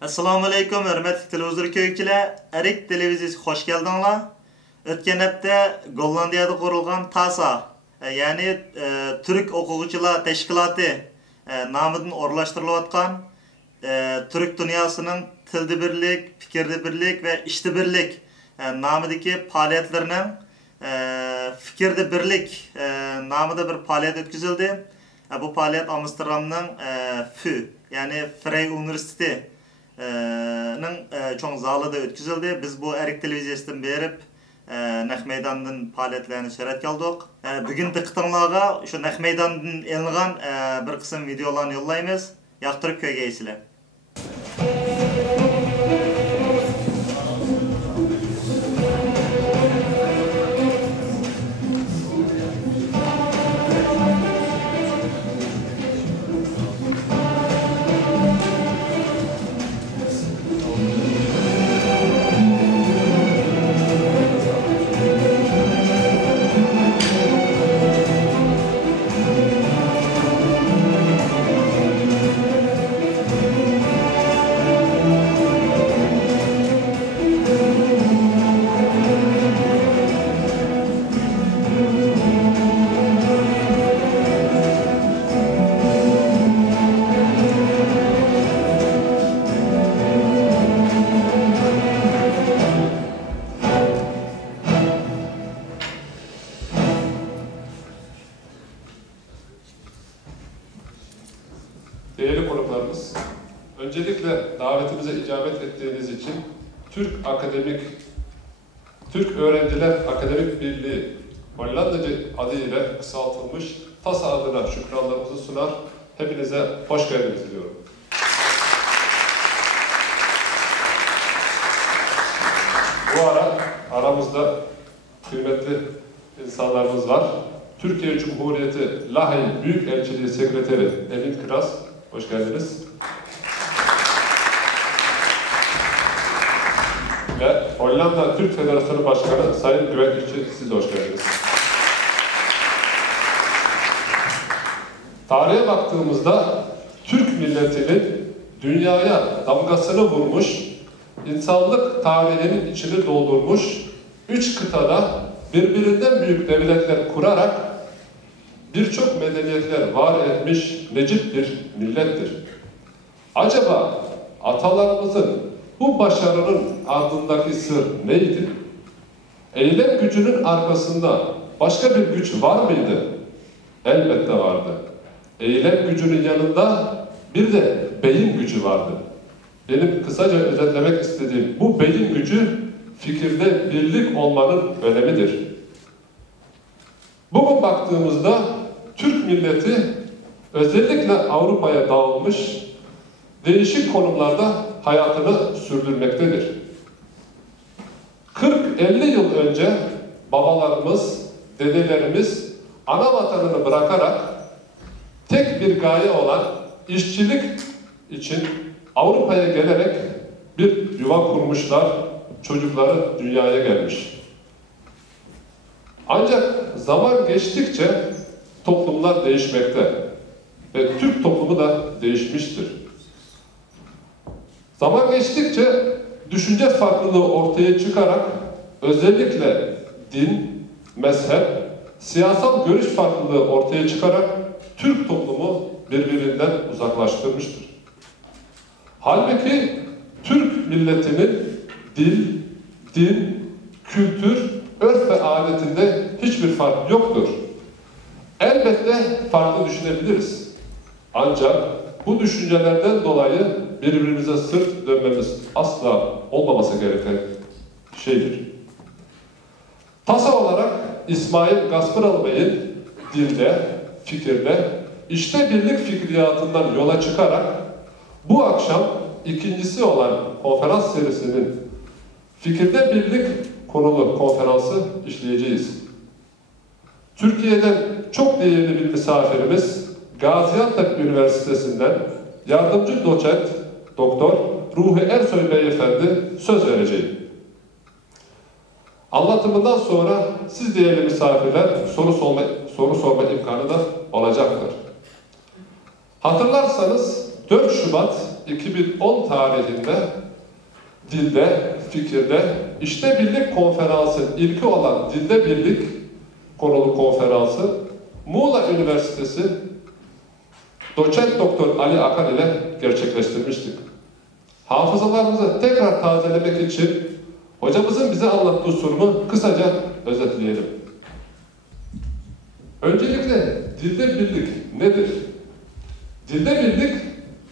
Assalomu alaykum, hurmatli televizor ko'ruvchilar. Erik televiziyasi xush keldinglar. O'tgan hafta Gollandiyada qurilgan TASA, ya'ni Türk o'quvchilar tashkiloti nomidan o'rnaштырылayotgan Türk dunyosining tilda birlik, fikrda birlik va ishda birlik nomidagi faoliyatlarining fikrda birlik nomida bir faoliyat o'tkazildi. Bu faoliyat Amsterdamning FU, ya'ni Frey Universiteti çoğun zalida o'tkazildi. Biz bu Erik televiziyasidan berib naq maydondan faoliyatlarni suratga oldik. Bugun diqqatingizga shu naq maydondan elingan bir qism videolarni yo'llaymiz. Yoqtirib ko'rgaysizlar. Değerli konuklarımız, öncelikle davetimize icabet ettiğiniz için Türk Öğrenciler Akademik Birliği Hollandacı adıyla kısaltılmış TASA adına şükranlarımızı sunar. Hepinize hoş geldiniz diyorum. Bu ara aramızda kıymetli insanlarımız var. Türkiye Cumhuriyeti Lahey Büyükelçiliği Sekreteri Emin Kıraz, hoş geldiniz. Ve Hollanda Türk Federasyonu Başkanı Sayın Güvenlikçi, siz de hoş geldiniz. Tarihe baktığımızda Türk milletinin dünyaya damgasını vurmuş, insanlık tarihinin içini doldurmuş, 3 kıtada birbirinden büyük devletler kurarak birçok medeniyetler var etmiş necip bir millettir. Acaba atalarımızın bu başarının ardındaki sır neydi? Eylem gücünün arkasında başka bir güç var mıydı? Elbette vardı. Eylem gücünün yanında bir de beyin gücü vardı. Benim kısaca özetlemek istediğim bu beyin gücü fikirde birlik olmanın önemidir. Bugün baktığımızda Türk milleti özellikle Avrupa'ya dağılmış, değişik konumlarda hayatını sürdürmektedir. 40-50 yıl önce babalarımız, dedelerimiz ana vatanını bırakarak tek bir gaye olan işçilik için Avrupa'ya gelerek bir yuva kurmuşlar, çocukları dünyaya gelmiş. Ancak zaman geçtikçe toplumlar değişmekte ve Türk toplumu da değişmiştir. Zaman geçtikçe düşünce farklılığı ortaya çıkarak özellikle din, mezhep, siyasal görüş farklılığı ortaya çıkarak Türk toplumu birbirinden uzaklaştırmıştır. Halbuki Türk milletinin dil, din, kültür, örf ve adetinde hiçbir fark yoktur. Elbette farklı düşünebiliriz. Ancak bu düşüncelerden dolayı birbirimize sırt dönmemiz asla olmaması gereken şeydir. TASA olarak İsmail Gaspıralı Bey'in dilde, fikirde, işte birlik fikriyatından yola çıkarak bu akşam ikincisi olan konferans serisinin fikirde birlik konulu konferansı işleyeceğiz. Türkiye'den çok değerli bir misafirimiz Gaziantep Üniversitesi'nden yardımcı doçent Doktor Ruhi Ersoy Beyefendi söz vereceğim. Anlatımından sonra siz değerli misafirler soru sorma imkanı da olacaktır. Hatırlarsanız 4 Şubat 2010 tarihinde Dilde, Fikirde, İşte Birlik Konferansı'nın ilki olan Dilde Birlik konulu konferansı Muğla Üniversitesi Doçent Doktor Ali Akan ile gerçekleştirmiştik. Hafızalarımızı tekrar tazelemek için hocamızın bize anlattığı sunumu kısaca özetleyelim. Öncelikle dilde birlik nedir? Dilde birlik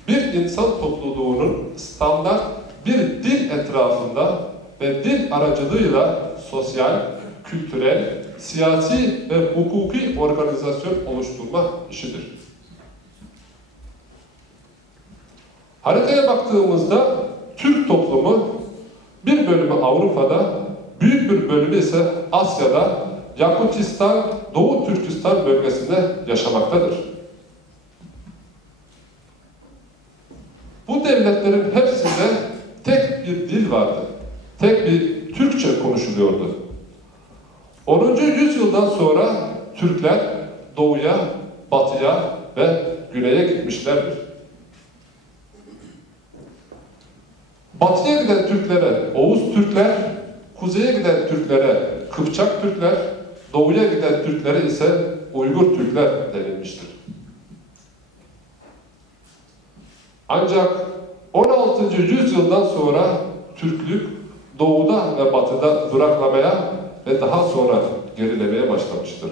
bir insan topluluğunun standart bir dil etrafında ve dil aracılığıyla sosyal, kültürel, siyasi ve hukuki organizasyon oluşturma işidir. Haritaya baktığımızda Türk toplumu bir bölümü Avrupa'da, büyük bir bölümü ise Asya'da, Yakutistan, Doğu Türkistan bölgesinde yaşamaktadır. Bu devletlerin hepsinde tek bir dil vardı. Tek bir Türkçe konuşuluyordu. 10. yüzyıldan sonra Türkler doğuya, batıya ve güneye gitmişlerdir. Batıya giden Türklere Oğuz Türkler, kuzeye giden Türklere Kıpçak Türkler, doğuya giden Türklere ise Uygur Türkler denilmiştir. Ancak 16. yüzyıldan sonra Türklük doğuda ve batıda duraklamaya ve daha sonra gerilemeye başlamıştır.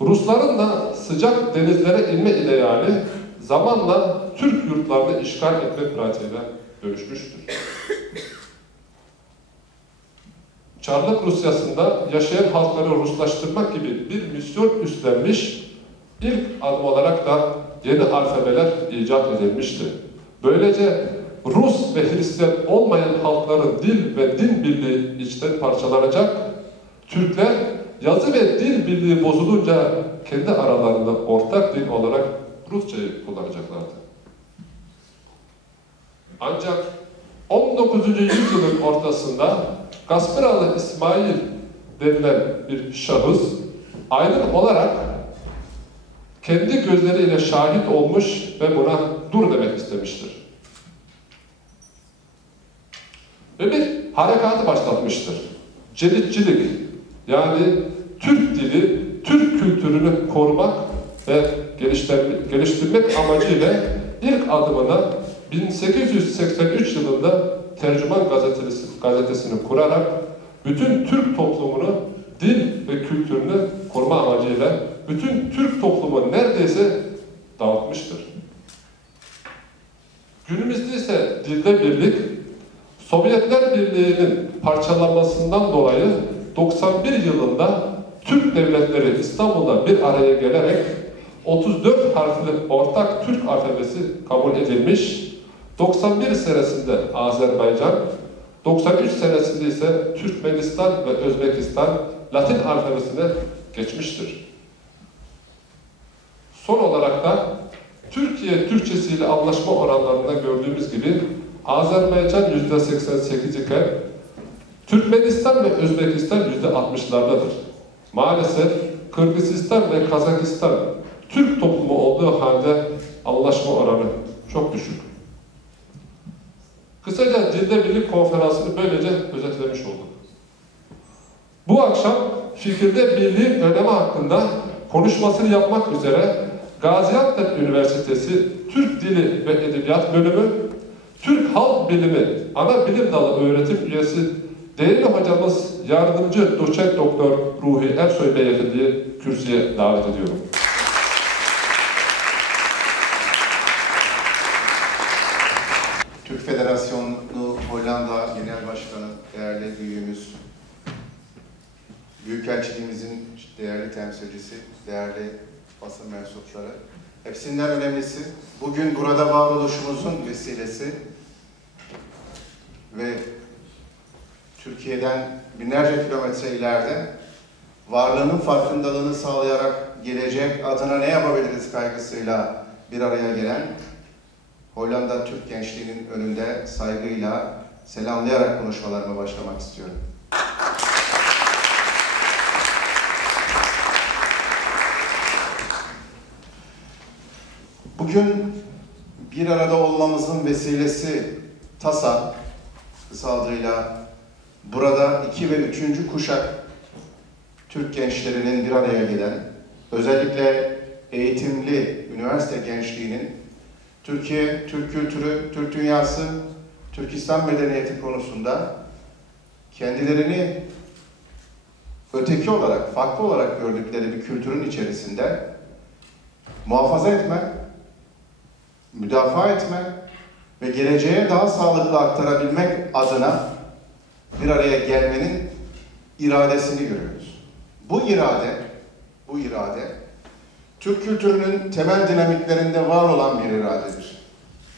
Rusların da sıcak denizlere inme ideali zamanla Türk yurtlarını işgal etme pratiğine dönüşmüştür. Çarlık Rusyası'nda yaşayan halkları Ruslaştırmak gibi bir misyon üstlenmiş, ilk adım olarak da yeni alfabeler icat edilmişti. Böylece Rus ve Hristiyan olmayan halkların dil ve din birliği içten parçalanacak, Türkler yazı ve dil birliği bozulunca kendi aralarında ortak dil olarak Rusçayı kullanacaklardı. Ancak 19. yüzyılın ortasında Gaspıralı İsmail denilen bir şahıs aydın olarak kendi gözleriyle şahit olmuş ve buna dur demek istemiştir. Ve bir harekatı başlatmıştır. Cedidcilik, yani Türk dili, Türk kültürünü korumak ve geliştirmek amacıyla ilk adımına 1883 yılında Tercüman gazetesini kurarak bütün Türk toplumunu dil ve kültürünü koruma amacıyla bütün Türk toplumu neredeyse dağıtmıştır. Günümüzde ise dilde birlik, Sovyetler Birliği'nin parçalanmasından dolayı 91 yılında Türk devletleri İstanbul'da bir araya gelerek 34 harfli ortak Türk alfabesi kabul edilmiş, 91 senesinde Azerbaycan, 93 senesinde ise Türkmenistan ve Özbekistan Latin alfabesine geçmiştir. Son olarak da Türkiye Türkçesi ile anlaşma oranlarında gördüğümüz gibi Azerbaycan %88 iken Türkmenistan ve Özbekistan %60'lardadır. Maalesef Kırgızistan ve Kazakistan Türk toplumu olduğu halde anlaşma oranı çok düşük. Kısaca Dilde Birlik Konferansı'nı böylece özetlemiş olduk. Bu akşam fikirde birliğin önemi hakkında konuşmasını yapmak üzere Gaziantep Üniversitesi Türk Dili ve Edebiyat Bölümü, Türk Halk Bilimi Ana Bilim Dalı öğretim üyesi değerli hocamız yardımcı doçent doktor Ruhi Ersoy Beyefendi'yi kürsüye davet ediyorum. Türk Federasyonu Hollanda Genel Başkanı, değerli büyüğümüz, Büyükelçiliğimizin değerli temsilcisi, değerli basın mensupları, hepsinden önemlisi, bugün burada varoluşumuzun vesilesi ve Türkiye'den binlerce kilometre ileride varlığının farkındalığını sağlayarak gelecek adına ne yapabiliriz kaygısıyla bir araya gelen Hollanda Türk gençliğinin önünde saygıyla selamlayarak konuşmalarıma başlamak istiyorum. Bugün bir arada olmamızın vesilesi TASA, kısa adıyla burada 2 ve 3. kuşak Türk gençlerinin bir araya gelen, özellikle eğitimli üniversite gençliğinin Türkiye, Türk kültürü, Türk dünyası, Türk İslam medeniyeti konusunda kendilerini öteki olarak, farklı olarak gördükleri bir kültürün içerisinde muhafaza etme, müdafaa etme ve geleceğe daha sağlıklı aktarabilmek adına bir araya gelmenin iradesini görüyoruz. Bu irade, Türk kültürünün temel dinamiklerinde var olan bir iradedir.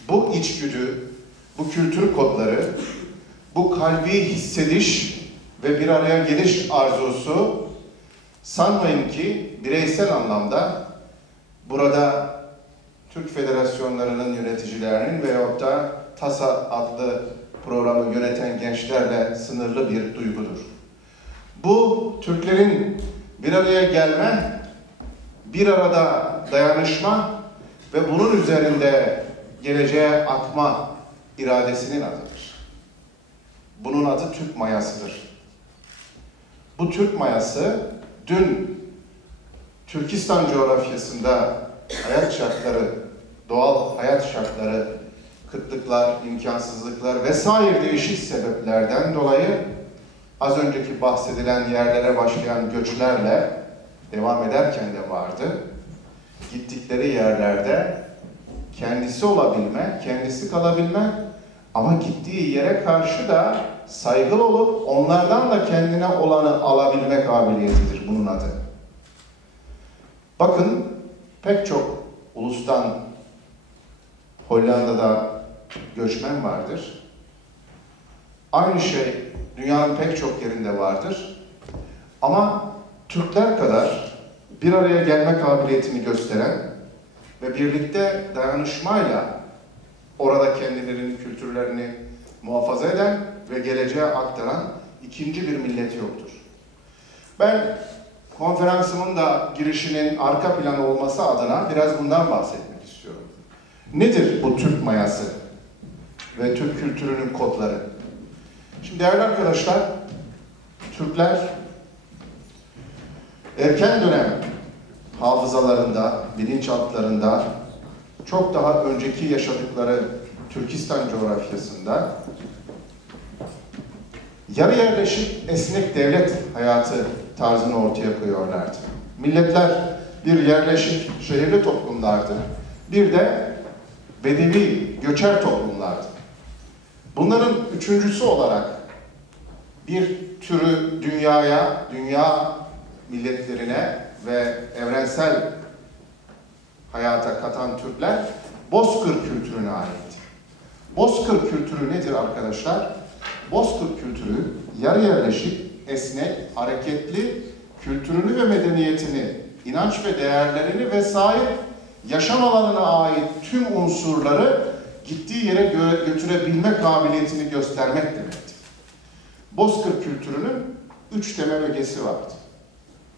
Bu içgüdü, bu kültür kodları, bu kalbi hissediş ve bir araya geliş arzusu sanmayın ki bireysel anlamda burada Türk federasyonlarının yöneticilerinin veyahut da TASA adlı programı yöneten gençlerle sınırlı bir duygudur. Bu Türklerin bir araya gelme, bir arada dayanışma ve bunun üzerinde geleceğe akma iradesinin adıdır. Bunun adı Türk mayasıdır. Bu Türk mayası dün Türkistan coğrafyasında hayat şartları, doğal hayat şartları, kıtlıklar, imkansızlıklar vesaire değişik sebeplerden dolayı az önceki bahsedilen yerlere başlayan göçlerle devam ederken de vardı. Gittikleri yerlerde kendisi olabilme, kendisi kalabilme ama gittiği yere karşı da saygılı olup onlardan da kendine olanı alabilme kabiliyetidir bunun adı. Bakın pek çok ulustan Hollanda'da göçmen vardır. Aynı şey dünyanın pek çok yerinde vardır. Ama Türkler kadar bir araya gelme kabiliyetini gösteren ve birlikte dayanışmayla orada kendilerinin kültürlerini muhafaza eden ve geleceğe aktaran ikinci bir millet yoktur. Ben konferansımın da girişinin arka planı olması adına biraz bundan bahsetmek istiyorum. Nedir bu Türk mayası ve Türk kültürünün kodları? Şimdi değerli arkadaşlar, Türkler erken dönem hafızalarında, bilinçaltlarında çok daha önceki yaşadıkları Türkistan coğrafyasında yarı yerleşik esnek devlet hayatı tarzını ortaya koyuyorlardı. Milletler bir yerleşik şehirli toplumlardı. Bir de bedevi göçer toplumlardı. Bunların üçüncüsü olarak bir türü dünya milletlerine ve evrensel hayata katan Türkler Bozkır kültürüne ait. Bozkır kültürü nedir arkadaşlar? Bozkır kültürü yarı yerleşik, esnek, hareketli kültürünü ve medeniyetini, inanç ve değerlerini vesaire yaşam alanına ait tüm unsurları gittiği yere götürebilme kabiliyetini göstermek demektir. Bozkır kültürünün 3 temel ögesi vardı.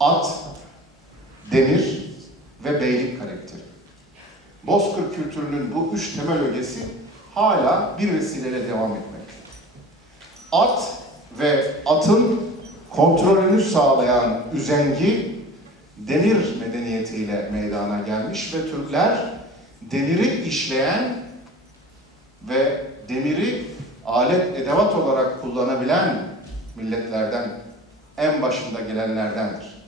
At, demir ve beylik karakteri. Bozkır kültürünün bu 3 temel ögesi hala bir vesileyle devam etmektedir. At ve atın kontrolünü sağlayan üzengi demir medeniyetiyle meydana gelmiş ve Türkler demiri işleyen ve demiri alet edevat olarak kullanabilen milletlerden, en başında gelenlerdendir.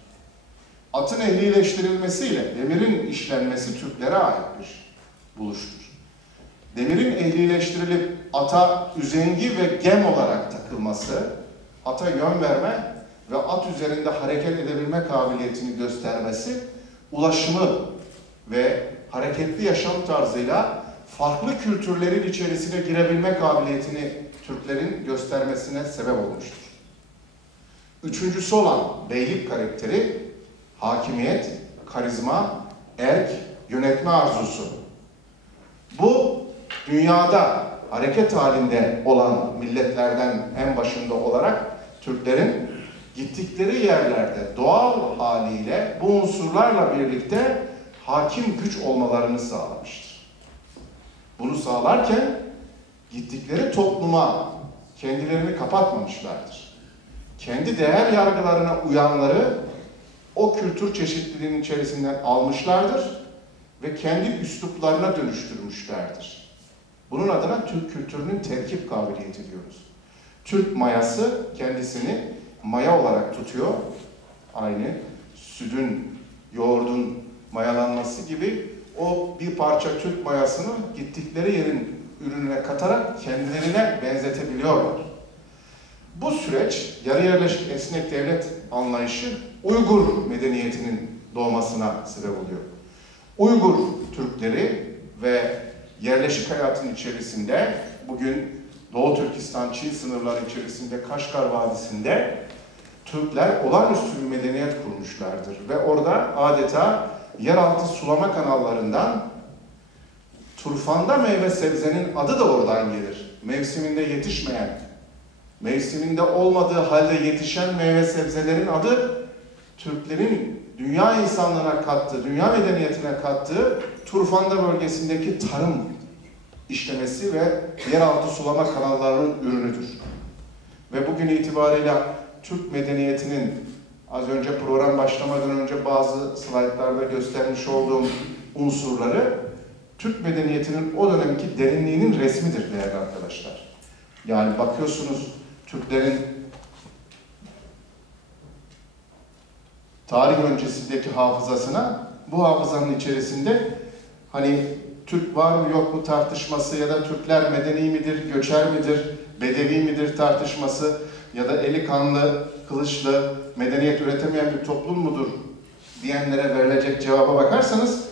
Atın ehlileştirilmesiyle demirin işlenmesi Türklere ait bir buluştur. Demirin ehlileştirilip ata üzengi ve gem olarak takılması, ata yön verme ve at üzerinde hareket edebilme kabiliyetini göstermesi, ulaşımı ve hareketli yaşam tarzıyla farklı kültürlerin içerisine girebilme kabiliyetini Türklerin göstermesine sebep olmuştur. Üçüncüsü olan beylik karakteri, hakimiyet, karizma, erk, yönetme arzusu. Bu dünyada hareket halinde olan milletlerden en başında olarak Türklerin gittikleri yerlerde doğal haliyle bu unsurlarla birlikte hakim güç olmalarını sağlamıştır. Bunu sağlarken gittikleri topluma kendilerini kapatmamışlardır. Kendi değer yargılarına uyanları o kültür çeşitliliğinin içerisinden almışlardır ve kendi üsluplarına dönüştürmüşlerdir. Bunun adına Türk kültürünün terkip kabiliyeti diyoruz. Türk mayası kendisini maya olarak tutuyor. Aynı sütün, yoğurdun mayalanması gibi o bir parça Türk mayasını gittikleri yerin ürününe katarak kendilerine benzetebiliyorlar. Bu süreç yarı yerleşik esnek devlet anlayışı Uygur medeniyetinin doğmasına sebep oluyor. Uygur Türkleri ve yerleşik hayatın içerisinde bugün Doğu Türkistan, Çin sınırları içerisinde Kaşgar Vadisi'nde Türkler olağanüstü bir medeniyet kurmuşlardır. Ve orada adeta yeraltı sulama kanallarından turfanda meyve sebzenin adı da oradan gelir. Mevsiminde yetişmeyen, mevsiminde olmadığı halde yetişen meyve sebzelerin adı Türklerin dünya insanlığına kattığı, dünya medeniyetine kattığı Turfanda bölgesindeki tarım işlemesi ve yeraltı sulama kanallarının ürünüdür. Ve bugün itibariyle Türk medeniyetinin az önce program başlamadan önce bazı slaytlarda göstermiş olduğum unsurları Türk medeniyetinin o dönemki derinliğinin resmidir değerli arkadaşlar. Yani bakıyorsunuz Türklerin tarih öncesindeki hafızasına, bu hafızanın içerisinde hani Türk var mı yok mu tartışması ya da Türkler medeni midir, göçer midir, bedevi midir tartışması ya da eli kanlı, kılıçlı, medeniyet üretemeyen bir toplum mudur diyenlere verilecek cevaba bakarsanız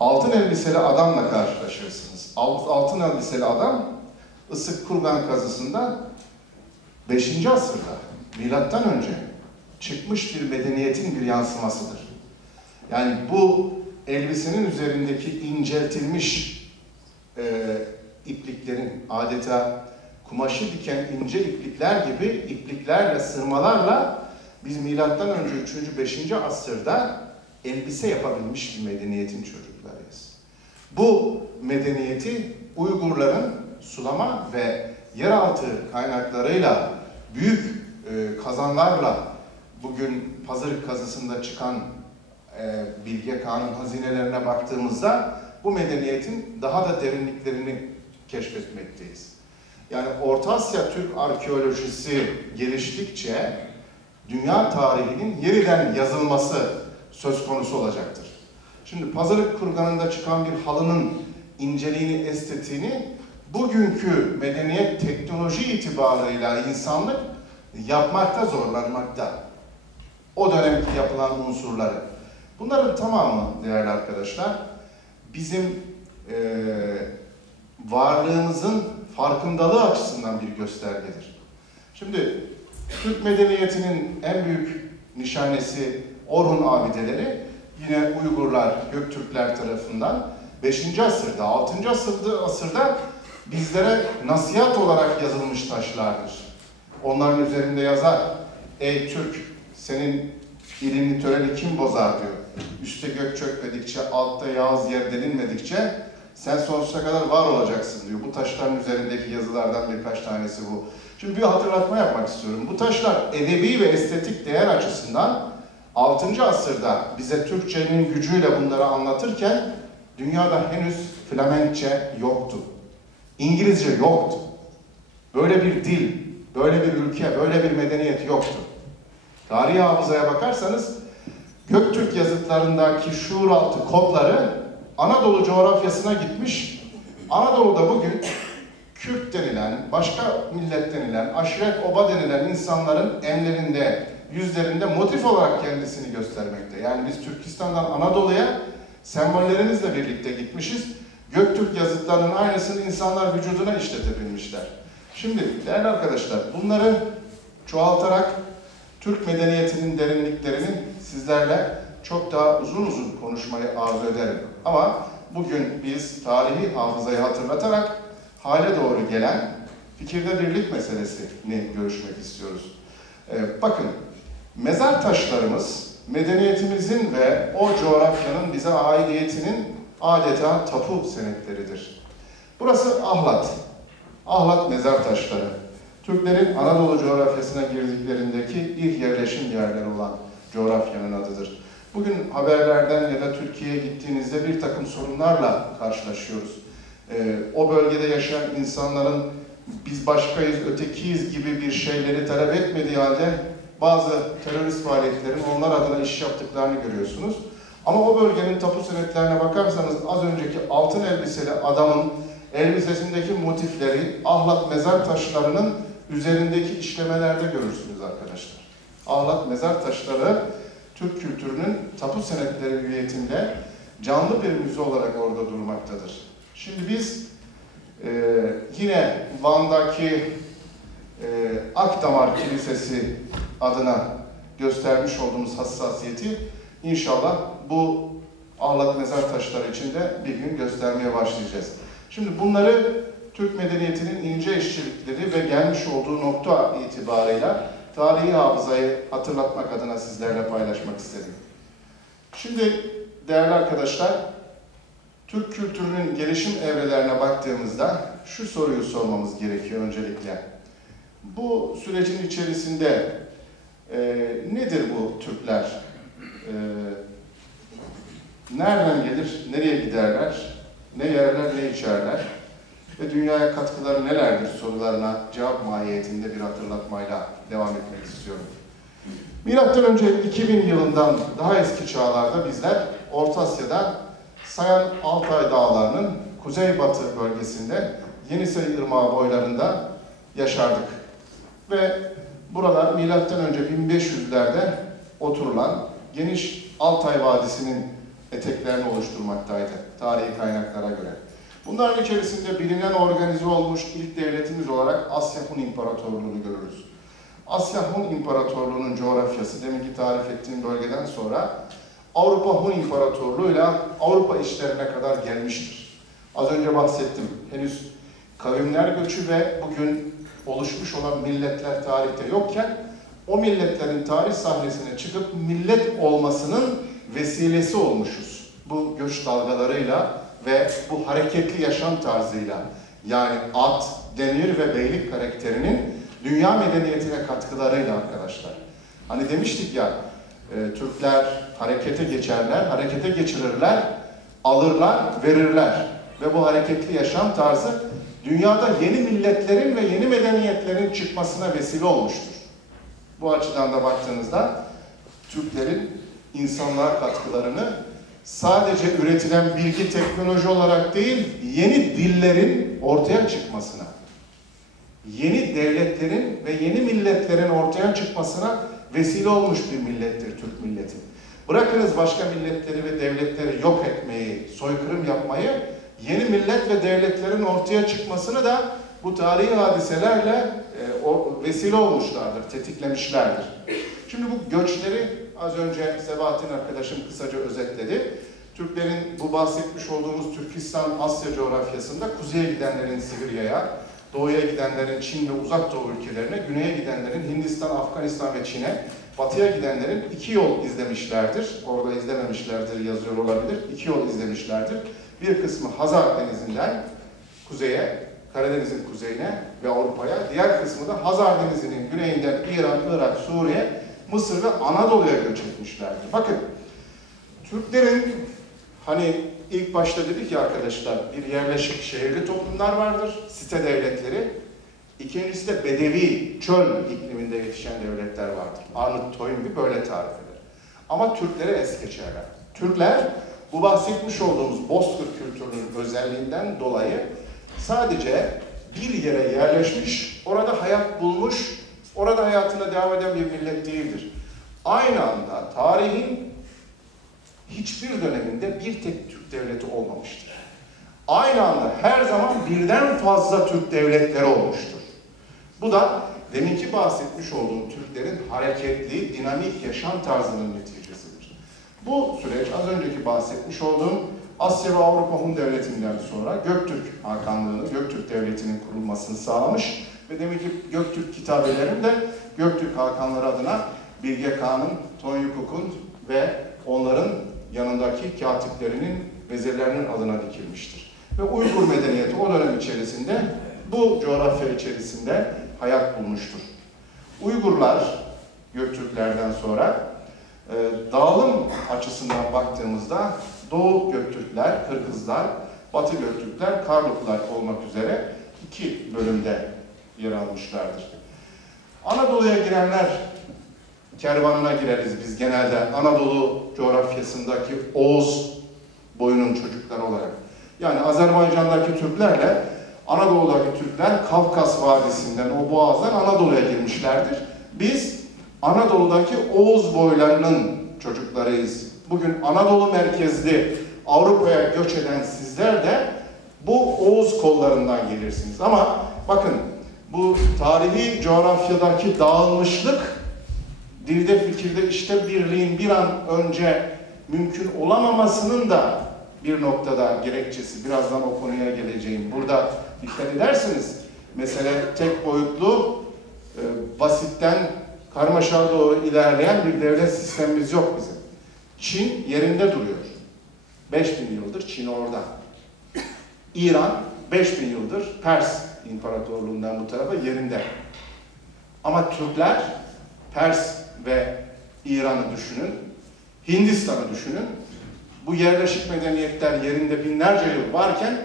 altın elbiseli adamla karşılaşırsınız. Altın elbiseli adam Isık Kurgan kazısında 5. asırda milattan önce çıkmış bir medeniyetin bir yansımasıdır. Yani bu elbisenin üzerindeki inceltilmiş ipliklerin adeta kumaşı diken ince iplikler gibi ipliklerle, sırmalarla biz milattan önce 3. 5. asırda elbise yapabilmiş bir medeniyetin çocuklarıyız. Bu medeniyeti Uygurların sulama ve yeraltı kaynaklarıyla büyük kazanlarla bugün Pazarık kazısında çıkan Bilge Kağan'ın hazinelerine baktığımızda bu medeniyetin daha da derinliklerini keşfetmekteyiz. Yani Orta Asya Türk arkeolojisi geliştikçe dünya tarihinin yeniden yazılması söz konusu olacaktır. Şimdi Pazarık kurganında çıkan bir halının inceliğini, estetiğini bugünkü medeniyet teknoloji itibarıyla insanlık yapmakta zorlanmakta. O dönemki yapılan unsurları. Bunların tamamı değerli arkadaşlar bizim varlığımızın farkındalığı açısından bir göstergedir. Şimdi Türk medeniyetinin en büyük nişanesi Orhun abideleri yine Uygurlar, Göktürkler tarafından 5. asırda, 6. asırda bizlere nasihat olarak yazılmış taşlardır. Onların üzerinde yazar, ey Türk, senin ilini töreni kim bozar diyor. Üste gök çökmedikçe, altta yağız yer delinmedikçe sen sonsuza kadar var olacaksın diyor. Bu taşların üzerindeki yazılardan birkaç tanesi bu. Şimdi bir hatırlatma yapmak istiyorum. Bu taşlar edebi ve estetik değer açısından 6. asırda bize Türkçenin gücüyle bunları anlatırken dünyada henüz Flemenkçe yoktu. İngilizce yoktu. Böyle bir dil, böyle bir ülke, böyle bir medeniyet yoktu. Tarihi hafızaya bakarsanız Göktürk yazıtlarındaki şuuraltı kodları Anadolu coğrafyasına gitmiş. Anadolu'da bugün Kürt denilen, başka millet denilen, aşiret oba denilen insanların emlerinde, yüzlerinde motif olarak kendisini göstermekte. Yani biz Türkistan'dan Anadolu'ya sembollerimizle birlikte gitmişiz. Göktürk yazıtlarının aynısını insanlar vücuduna işletebilmişler. Şimdi değerli arkadaşlar bunları çoğaltarak Türk medeniyetinin derinliklerini sizlerle çok daha uzun uzun konuşmayı arzu ederim. Ama bugün biz tarihi hafızayı hatırlatarak hale doğru gelen fikirde birlik meselesini görüşmek istiyoruz. Bakın, mezar taşlarımız medeniyetimizin ve o coğrafyanın bize aidiyetinin adeta tapu senetleridir. Burası Ahlat. Ahlat mezar taşları. Türklerin Anadolu coğrafyasına girdiklerindeki ilk yerleşim yerleri olan coğrafyanın adıdır. Bugün haberlerden ya da Türkiye'ye gittiğinizde bir takım sorunlarla karşılaşıyoruz. O bölgede yaşayan insanların biz başkayız, ötekiyiz gibi bir şeyleri talep etmediği halde bazı terörist faaliyetlerin onlar adına iş yaptıklarını görüyorsunuz. Ama o bölgenin tapu senetlerine bakarsanız az önceki altın elbiseli adamın elbisesindeki motifleri Ahlat mezar taşlarının üzerindeki işlemelerde görürsünüz arkadaşlar. Ahlat mezar taşları Türk kültürünün tapu senetleri hüviyetinde canlı bir müze olarak orada durmaktadır. Şimdi biz yine Van'daki Akdamar Kilisesi adına göstermiş olduğumuz hassasiyeti inşallah bu Ahlat mezar taşları için de bir gün göstermeye başlayacağız. Şimdi bunları Türk medeniyetinin ince işçilikleri ve gelmiş olduğu nokta itibarıyla tarihi hafızayı hatırlatmak adına sizlerle paylaşmak istedim. Şimdi değerli arkadaşlar, Türk kültürünün gelişim evrelerine baktığımızda şu soruyu sormamız gerekiyor öncelikle. Bu sürecin içerisinde nedir bu Türkler? Nereden gelir, nereye giderler, ne yerler, ne içerler ve dünyaya katkıları nelerdir sorularına cevap mahiyetinde bir hatırlatmayla devam etmek istiyorum. Milattan önce 2000 yılından daha eski çağlarda bizler Orta Asya'da Sayan Altay Dağları'nın kuzeybatı bölgesinde Yenisey Irmağı boylarında yaşardık. Ve buralar milattan önce 1500'lerde oturulan geniş Altay Vadisi'nin eteklerini oluşturmaktaydı tarihi kaynaklara göre. Bunların içerisinde bilinen organize olmuş ilk devletimiz olarak Asya Hun İmparatorluğu'nu görürüz. Asya Hun İmparatorluğu'nun coğrafyası deminki tarif ettiğim bölgeden sonra Avrupa Hun İmparatorluğu'yla Avrupa işlerine kadar gelmiştir. Az önce bahsettim. Henüz kavimler göçü ve bugün oluşmuş olan milletler tarihte yokken o milletlerin tarih sahnesine çıkıp millet olmasının vesilesi olmuşuz. Bu göç dalgalarıyla ve bu hareketli yaşam tarzıyla, yani at, demir ve beylik karakterinin dünya medeniyetine katkılarıyla arkadaşlar. Hani demiştik ya, Türkler harekete geçerler, harekete geçirirler, alırlar, verirler. Ve bu hareketli yaşam tarzı dünyada yeni milletlerin ve yeni medeniyetlerin çıkmasına vesile olmuştur. Bu açıdan da baktığınızda Türklerin insanlığa katkılarını sadece üretilen bilgi, teknoloji olarak değil, yeni dillerin ortaya çıkmasına, yeni devletlerin ve yeni milletlerin ortaya çıkmasına vesile olmuş bir millettir Türk milleti. Bırakınız başka milletleri ve devletleri yok etmeyi, soykırım yapmayı, yeni millet ve devletlerin ortaya çıkmasını da bu tarihi hadiselerle vesile olmuşlardır, tetiklemişlerdir. Şimdi bu göçleri az önce Sebahattin arkadaşım kısaca özetledi. Türklerin bu bahsetmiş olduğumuz Türkistan, Asya coğrafyasında kuzeye gidenlerin Sibirya'ya, doğuya gidenlerin Çin ve uzak doğu ülkelerine, güneye gidenlerin Hindistan, Afganistan ve Çin'e, batıya gidenlerin iki yol izlemişlerdir. Orada izlememişlerdir yazıyor olabilir. İki yol izlemişlerdir. Bir kısmı Hazar Denizi'nden kuzeye, Karadeniz'in kuzeyine ve Avrupa'ya, diğer kısmı da Hazar Denizi'nin güneyinden İran, Irak, Suriye, Mısır ve Anadolu'ya göç etmişlerdir. Bakın, Türklerin hani ilk başta dedik ya arkadaşlar, bir yerleşik şehirli toplumlar vardır, site devletleri. İkincisi de bedevi, çöl ikliminde yetişen devletler vardır. Arnavut Toynbee böyle tarif eder. Ama Türklere es geçerler. Türkler bu bahsetmiş olduğumuz Bozkır kültürünün özelliğinden dolayı sadece bir yere yerleşmiş, orada hayat bulmuş, orada hayatına devam eden bir millet değildir. Aynı anda tarihin hiçbir döneminde bir tek Türk devleti olmamıştır. Aynı anda her zaman birden fazla Türk devletleri olmuştur. Bu da deminki bahsetmiş olduğum Türklerin hareketli, dinamik yaşam tarzının neticesidir. Bu süreç az önceki bahsetmiş olduğum Asya ve Avrupa Hun Devleti'nden sonra Göktürk Hakanlığı'nı, Göktürk Devleti'nin kurulmasını sağlamış ve demek ki Göktürk kitabelerinde Göktürk Hakanları adına Bilge Kağan'ın, Tonyukuk'un ve onların yanındaki katiplerinin, vezirlerinin adına dikilmiştir. Ve Uygur medeniyeti o dönem içerisinde bu coğrafya içerisinde hayat bulmuştur. Uygurlar, Göktürklerden sonra dağılım açısından baktığımızda Doğu Göktürkler, Kırgızlar, Batı Göktürkler, Karluklar olmak üzere iki bölümde yer almışlardır. Anadolu'ya girenler kervanına gireriz biz genelde Anadolu coğrafyasındaki Oğuz boyunun çocukları olarak. Yani Azerbaycan'daki Türklerle Anadolu'daki Türkler Kafkas Vadisi'nden, o boğazdan Anadolu'ya girmişlerdir. Biz Anadolu'daki Oğuz boylarının çocuklarıyız. Bugün Anadolu merkezli Avrupa'ya göç eden sizler de bu Oğuz kollarından gelirsiniz. Ama bakın bu tarihi coğrafyadaki dağılmışlık dilde fikirde işte birliğin bir an önce mümkün olamamasının da bir noktada gerekçesi. Birazdan o konuya geleceğim. Burada dikkat ederseniz mesele tek boyutlu, basitten karmaşaya doğru ilerleyen bir devlet sistemimiz yok bizim. Çin yerinde duruyor. 5000 yıldır Çin orada. İran 5000 yıldır Pers İmparatorluğundan bu tarafa yerinde. Ama Türkler Pers ve İran'ı düşünün, Hindistan'ı düşünün. Bu yerleşik medeniyetler yerinde binlerce yıl varken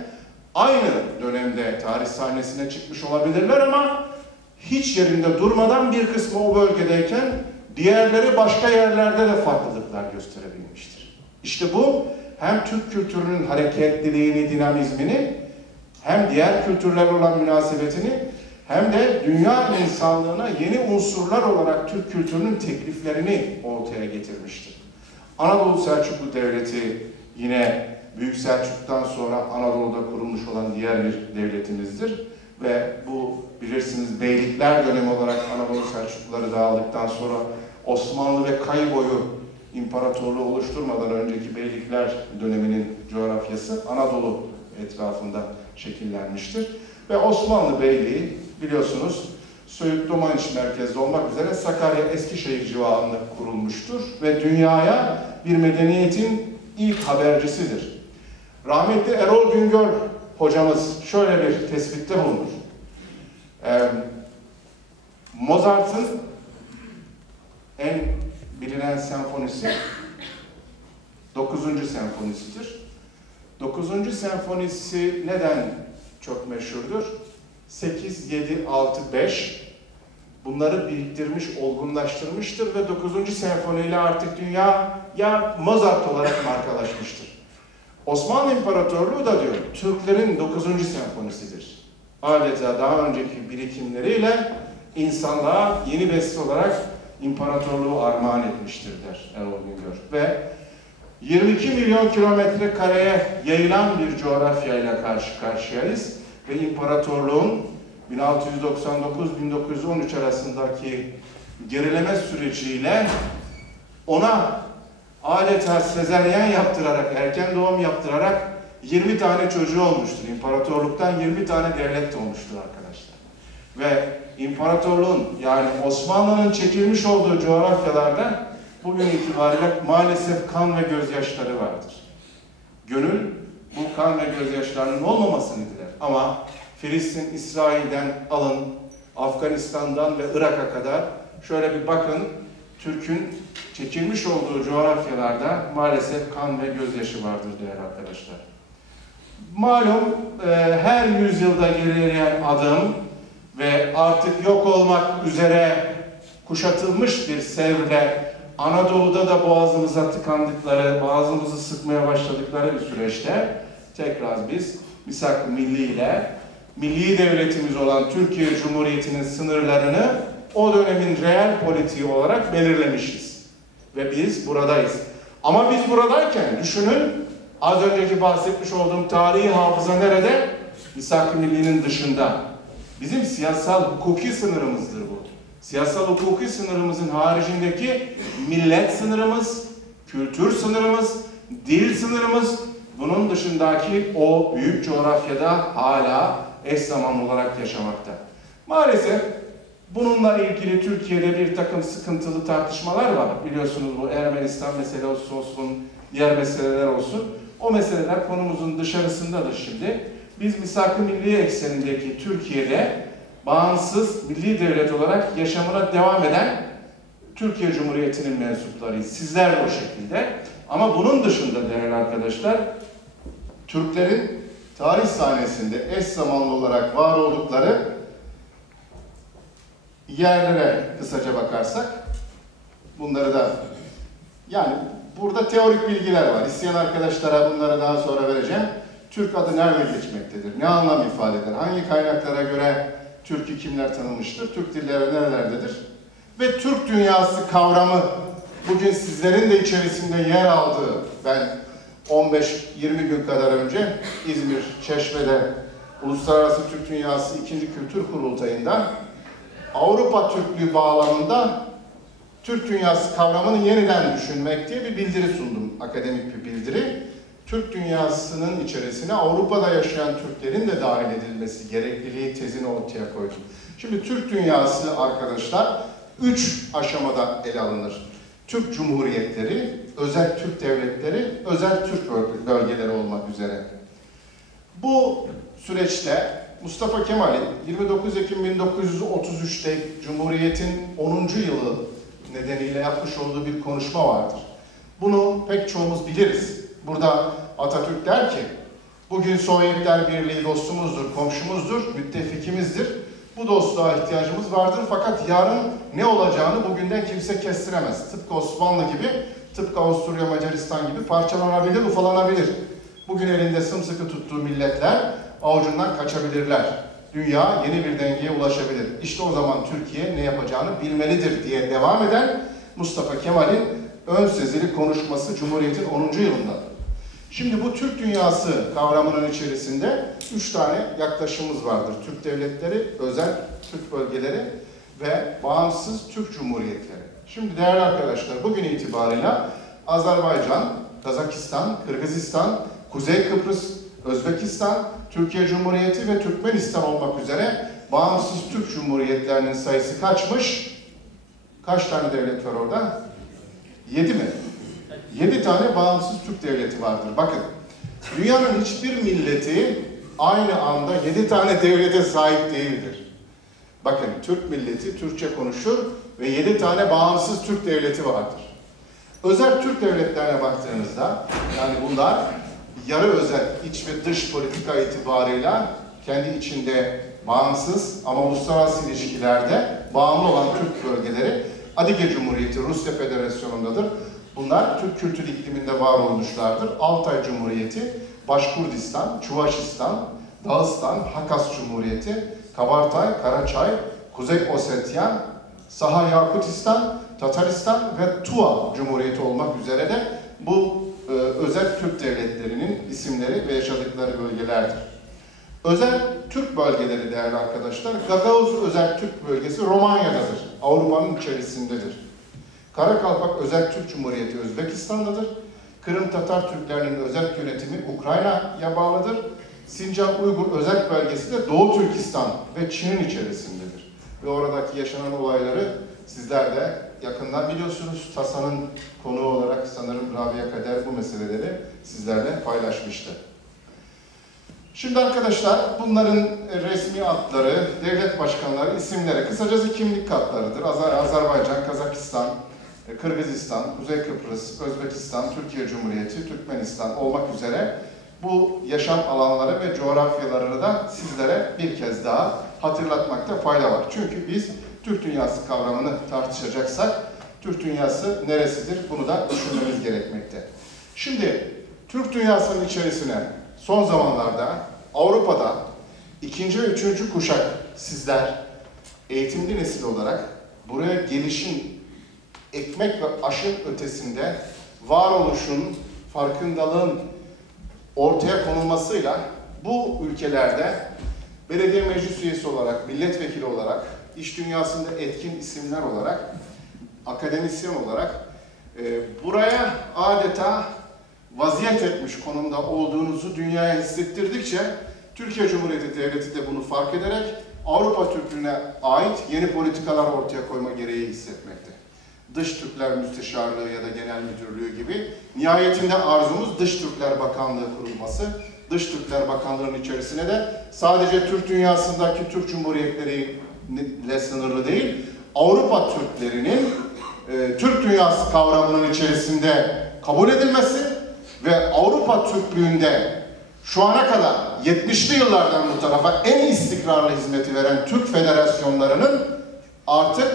aynı dönemde tarih sahnesine çıkmış olabilirler ama hiç yerinde durmadan bir kısmı o bölgedeyken diğerleri başka yerlerde de farklılıklar gösterebilmiştir. İşte bu hem Türk kültürünün hareketliliğini, dinamizmini, hem diğer kültürlerle olan münasebetini, hem de dünya insanlığına yeni unsurlar olarak Türk kültürünün tekliflerini ortaya getirmiştir. Anadolu Selçuklu Devleti yine Büyük Selçuk'tan sonra Anadolu'da kurulmuş olan diğer bir devletimizdir. Ve bu bilirsiniz beylikler dönemi olarak Anadolu Selçukluları dağıldıktan sonra Osmanlı ve Kayboyu İmparatorluğu oluşturmadan önceki beylikler döneminin coğrafyası Anadolu etrafında şekillenmiştir. Ve Osmanlı Beyliği biliyorsunuz Söğüt Domaniç merkezli olmak üzere Sakarya Eskişehir civarında kurulmuştur ve dünyaya bir medeniyetin ilk habercisidir. Rahmetli Erol Güngör hocamız şöyle bir tespitte bulunur. Mozart'ın en bilinen senfonisi 9. senfonisidir. 9. senfonisi neden çok meşhurdur? 8, 7, 6, 5 bunları biriktirmiş, olgunlaştırmıştır ve 9. senfoniyle artık dünya ya Mozart olarak markalaşmıştır. Osmanlı İmparatorluğu da diyor, Türklerin 9. senfonisidir. Adeta daha önceki birikimleriyle insanlığa yeni beste olarak imparatorluğu armağan etmiştir der Erol Güngör. Ve 22 milyon kilometre kareye yayılan bir coğrafyayla karşı karşıyayız. Ve imparatorluğun 1699-1913 arasındaki gerileme süreciyle ona adeta sezaryen yaptırarak, erken doğum yaptırarak 20 tane çocuğu olmuştur. İmparatorluktan 20 tane devlet olmuştur arkadaşlar. Ve imparatorluğun yani Osmanlı'nın çekilmiş olduğu coğrafyalarda bugün itibariyle maalesef kan ve gözyaşları vardır. Gönül bu kan ve gözyaşlarının olmamasını diler. Ama Filistin, İsrail'den alın, Afganistan'dan ve Irak'a kadar şöyle bir bakın, Türk'ün çekilmiş olduğu coğrafyalarda maalesef kan ve gözyaşı vardır değerli arkadaşlar. Malum her yüzyılda gerileyen adım ve artık yok olmak üzere kuşatılmış bir sevrle Anadolu'da da boğazımıza tıkandıkları, boğazımızı sıkmaya başladıkları bir süreçte tekrar biz misak-ı milli ile milli devletimiz olan Türkiye Cumhuriyeti'nin sınırlarını o dönemin reel politiği olarak belirlemişiz. Ve biz buradayız. Ama biz buradayken düşünün, az önceki bahsetmiş olduğum tarihi hafıza nerede? Misak-ı Milli'nin dışında. Bizim siyasal hukuki sınırımızdır bu. Siyasal hukuki sınırımızın haricindeki millet sınırımız, kültür sınırımız, dil sınırımız, bunun dışındaki o büyük coğrafyada hala eş zamanlı olarak yaşamakta. Maalesef bununla ilgili Türkiye'de bir takım sıkıntılı tartışmalar var. Biliyorsunuz bu Ermenistan meselesi olsun, diğer meseleler olsun. O meseleler konumuzun dışarısındadır şimdi. Biz misak-ı milli eksenindeki Türkiye'de bağımsız milli devlet olarak yaşamına devam eden Türkiye Cumhuriyeti'nin mensuplarıyız. Sizler de o şekilde. Ama bunun dışında değerli arkadaşlar, Türklerin tarih sahnesinde eş zamanlı olarak var oldukları yerlere kısaca bakarsak, bunları da, yani burada teorik bilgiler var. İsteyen arkadaşlara bunları daha sonra vereceğim. Türk adı nerede geçmektedir? Ne anlam ifade eder? Hangi kaynaklara göre Türk'ü kimler tanımıştır? Türk dilleri nerelerdedir? Ve Türk dünyası kavramı bugün sizlerin de içerisinde yer aldığı, ben 15-20 gün kadar önce İzmir, Çeşme'de Uluslararası Türk Dünyası 2. Kültür Kurultayı'nda Avrupa Türklüğü bağlamında Türk dünyası kavramını yeniden düşünmek diye bir bildiri sundum, akademik bir bildiri. Türk dünyasının içerisine Avrupa'da yaşayan Türklerin de dahil edilmesi gerekliliği tezini ortaya koydum. Şimdi Türk dünyası arkadaşlar 3 aşamada ele alınır. Türk Cumhuriyetleri, özel Türk devletleri, özel Türk bölgeleri olmak üzere. Bu süreçte Mustafa Kemal'in 29 Ekim 1933'te Cumhuriyet'in 10. yılı nedeniyle yapmış olduğu bir konuşma vardır. Bunu pek çoğumuz biliriz. Burada Atatürk der ki, bugün Sovyetler Birliği dostumuzdur, komşumuzdur, müttefikimizdir. Bu dostluğa ihtiyacımız vardır fakat yarın ne olacağını bugünden kimse kestiremez. Tıpkı Osmanlı gibi, tıpkı Avusturya, Macaristan gibi parçalanabilir, ufalanabilir. Bugün elinde sımsıkı tuttuğu milletler avucundan kaçabilirler. Dünya yeni bir dengeye ulaşabilir. İşte o zaman Türkiye ne yapacağını bilmelidir diye devam eden Mustafa Kemal'in ön sezili konuşması Cumhuriyet'in 10. yılında. Şimdi bu Türk dünyası kavramının içerisinde 3 tane yaklaşımımız vardır. Türk devletleri, özel Türk bölgeleri ve bağımsız Türk Cumhuriyetleri. Şimdi değerli arkadaşlar, bugün itibarıyla Azerbaycan, Kazakistan, Kırgızistan, Kuzey Kıbrıs, Özbekistan, Türkiye Cumhuriyeti ve Türkmenistan olmak üzere bağımsız Türk Cumhuriyetlerinin sayısı kaçmış? Kaç tane devlet var orada? 7 mi? 7 tane bağımsız Türk devleti vardır. Bakın, dünyanın hiçbir milleti aynı anda 7 tane devlete sahip değildir. Bakın, Türk milleti Türkçe konuşur ve 7 tane bağımsız Türk devleti vardır. Özel Türk devletlerine baktığınızda, yani bunlar yarı özel iç ve dış politika itibarıyla kendi içinde bağımsız ama uluslararası ilişkilerde bağımlı olan Türk bölgeleri Adige Cumhuriyeti Rusya Federasyonu'ndadır. Bunlar Türk kültür ikliminde var olmuşlardır. Altay Cumhuriyeti, Başkurdistan, Çuvaşistan, Dağıstan, Hakas Cumhuriyeti, Kabartay, Karaçay, Kuzey Ossetya, Saha Yakutistan, Tataristan ve Tuva Cumhuriyeti olmak üzere de bu özel Türk devletlerinin isimleri ve yaşadıkları bölgelerdir. Özel Türk bölgeleri değerli arkadaşlar, Gagavuz Özel Türk Bölgesi Romanya'dadır. Avrupa'nın içerisindedir. Karakalpak Özel Türk Cumhuriyeti Özbekistan'dadır. Kırım Tatar Türklerinin özel yönetimi Ukrayna'ya bağlıdır. Sincan Uygur Özel Bölgesi de Doğu Türkistan ve Çin'in içerisindedir. Ve oradaki yaşanan olayları sizler de yakından biliyorsunuz. TASA'nın konuğu olarak sanırım Rabia Kader bu meseleleri sizlerle paylaşmıştı. Şimdi arkadaşlar bunların resmi adları, devlet başkanları, isimleri, kısacası kimlik kartlarıdır. Azerbaycan, Kazakistan, Kırgızistan, Kuzey Kıbrıs, Özbekistan, Türkiye Cumhuriyeti, Türkmenistan olmak üzere bu yaşam alanları ve coğrafyalarını da sizlere bir kez daha hatırlatmakta fayda var. Çünkü biz Türk dünyası kavramını tartışacaksak Türk dünyası neresidir bunu da düşünmemiz gerekmekte. Şimdi Türk dünyasının içerisine son zamanlarda Avrupa'da 2. ve 3. kuşak sizler eğitimli nesil olarak buraya gelişin ekmek ve aşın ötesinde varoluşun, farkındalığın ortaya konulmasıyla bu ülkelerde belediye meclis üyesi olarak, milletvekili olarak, iş dünyasında etkin isimler olarak, akademisyen olarak buraya adeta vaziyet etmiş konumda olduğunuzu dünyaya hissettirdikçe Türkiye Cumhuriyeti Devleti de bunu fark ederek Avrupa Türklüğüne ait yeni politikalar ortaya koyma gereği hissetmekte. Dış Türkler Müsteşarlığı ya da Genel Müdürlüğü gibi nihayetinde arzumuz Dış Türkler Bakanlığı kurulması. Dış Türkler Bakanlığı'nın içerisine de sadece Türk dünyasındaki Türk Cumhuriyetleriyle sınırlı değil, Avrupa Türklerinin Türk dünyası kavramının içerisinde kabul edilmesi ve Avrupa Türklüğünde şu ana kadar 70'li yıllardan bu tarafa en istikrarlı hizmeti veren Türk federasyonlarının artık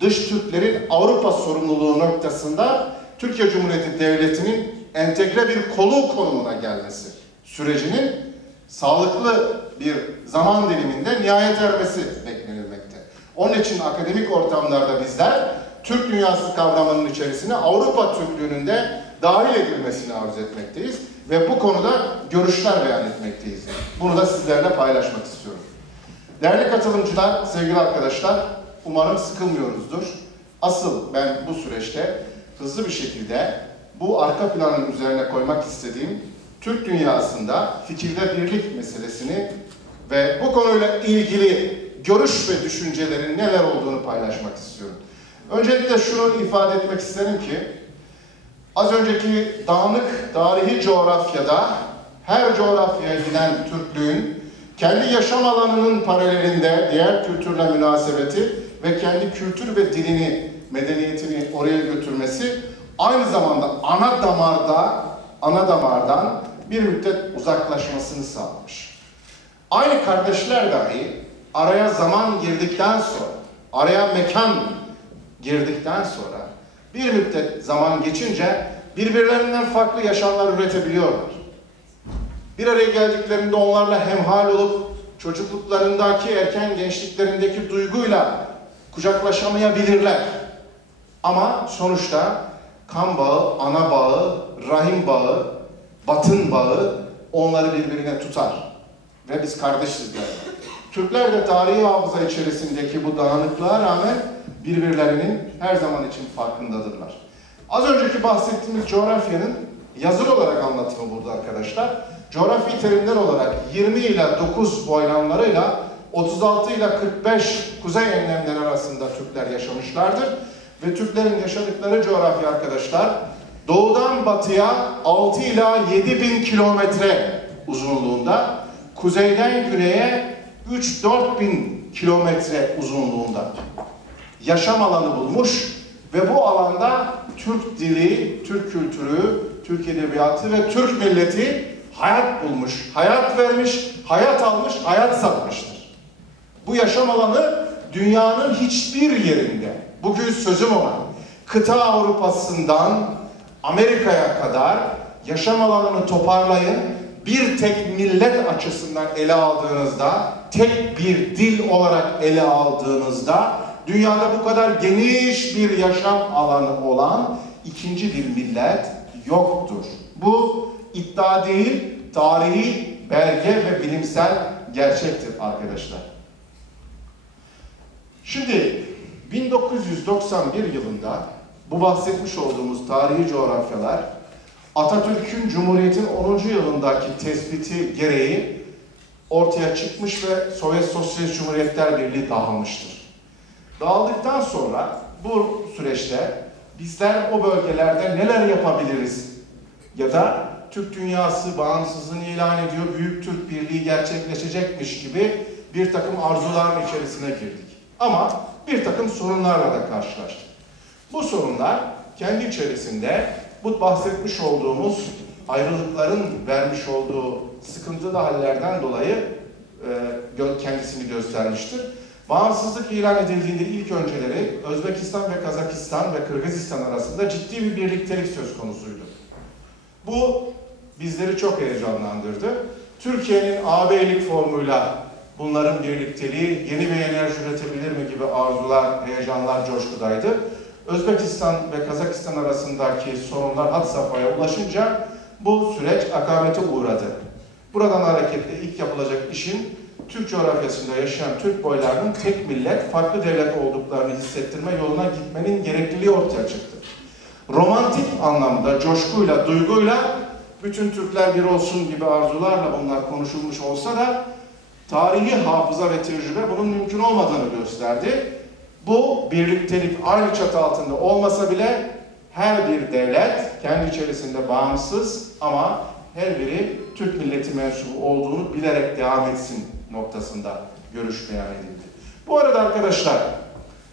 dış Türklerin Avrupa sorumluluğu noktasında Türkiye Cumhuriyeti Devleti'nin entegre bir kolu konumuna gelmesi sürecinin sağlıklı bir zaman diliminde nihayet ermesi beklenilmekte. Onun için akademik ortamlarda bizler Türk dünyası kavramının içerisine Avrupa Türklüğünün de dahil edilmesini arzu etmekteyiz ve bu konuda görüşler beyan etmekteyiz. Bunu da sizlerle paylaşmak istiyorum. Değerli katılımcılar, sevgili arkadaşlar, umarım sıkılmıyoruzdur. Asıl ben bu süreçte hızlı bir şekilde bu arka planın üzerine koymak istediğim Türk dünyasında fikirde birlik meselesini ve bu konuyla ilgili görüş ve düşüncelerin neler olduğunu paylaşmak istiyorum. Öncelikle şunu ifade etmek isterim ki, az önceki dağınık tarihi coğrafyada her coğrafyaya giden Türklüğün kendi yaşam alanının paralelinde diğer kültürle münasebeti ve kendi kültür ve dilini, medeniyetini oraya götürmesi aynı zamanda ana damardan bir müddet uzaklaşmasını sağlamış. Aynı kardeşler dahi araya zaman girdikten sonra, araya mekan girdikten sonra bir müddet zaman geçince birbirlerinden farklı yaşamlar üretebiliyorlar. Bir araya geldiklerinde onlarla hemhal olup çocukluklarındaki, erken gençliklerindeki duyguyla kucaklaşamayabilirler. Ama sonuçta kan bağı, ana bağı, rahim bağı, batın bağı onları birbirine tutar. Ve biz kardeşiz derler. Türkler de tarihi hafıza içerisindeki bu dağınıklığa rağmen birbirlerinin her zaman için farkındadırlar. Az önceki bahsettiğimiz coğrafyanın yazılı olarak anlatımı burada arkadaşlar. Coğrafi terimler olarak 20 ile 9 boylamlarıyla 36 ile 45 kuzey enlemleri arasında Türkler yaşamışlardır. Ve Türklerin yaşadıkları coğrafya arkadaşlar doğudan batıya 6 ila 7 bin kilometre uzunluğunda, kuzeyden güneye 3-4 bin kilometre uzunluğunda yaşam alanı bulmuş ve bu alanda Türk dili, Türk kültürü, Türk edebiyatı ve Türk milleti hayat bulmuş, hayat vermiş, hayat almış, hayat satmıştır. Bu yaşam alanı dünyanın hiçbir yerinde, bugün sözüm olan kıta Avrupa'sından Amerika'ya kadar yaşam alanını toparlayın, bir tek millet açısından ele aldığınızda, tek bir dil olarak ele aldığınızda, dünyada bu kadar geniş bir yaşam alanı olan ikinci bir millet yoktur. Bu iddia değil, tarihi, belge ve bilimsel gerçektir arkadaşlar. Şimdi 1991 yılında bu bahsetmiş olduğumuz tarihi coğrafyalar Atatürk'ün Cumhuriyet'in 10. yılındaki tespiti gereği ortaya çıkmış ve Sovyet Sosyalist Cumhuriyetler Birliği dağılmıştır. Dağıldıktan sonra bu süreçte bizler o bölgelerde neler yapabiliriz ya da Türk dünyası bağımsızlığını ilan ediyor, Büyük Türk Birliği gerçekleşecekmiş gibi bir takım arzuların içerisine girdik. Ama bir takım sorunlarla da karşılaştık. Bu sorunlar kendi içerisinde bu bahsetmiş olduğumuz ayrılıkların vermiş olduğu sıkıntılı hallerden dolayı kendisini göstermiştir. Bağımsızlık ilan edildiğinde ilk önceleri Özbekistan ve Kazakistan ve Kırgızistan arasında ciddi bir birliktelik söz konusuydu. Bu bizleri çok heyecanlandırdı. Türkiye'nin ağabeylik formuyla bunların birlikteliği yeni bir enerji üretebilir mi gibi arzular, heyecanlar coşkudaydı. Özbekistan ve Kazakistan arasındaki sorunlar had safhaya ulaşınca bu süreç akamete uğradı. Buradan hareketle ilk yapılacak işin Türk coğrafyasında yaşayan Türk boylarının tek millet, farklı devlet olduklarını hissettirme yoluna gitmenin gerekliliği ortaya çıktı. romantik anlamda, coşkuyla, duyguyla bütün Türkler bir olsun gibi arzularla bunlar konuşulmuş olsa da tarihi hafıza ve tecrübe bunun mümkün olmadığını gösterdi. Bu birliktelik aynı çatı altında olmasa bile her bir devlet kendi içerisinde bağımsız ama her biri Türk milleti mensubu olduğunu bilerek devam etsin noktasında görüş beyan edildi. Bu arada arkadaşlar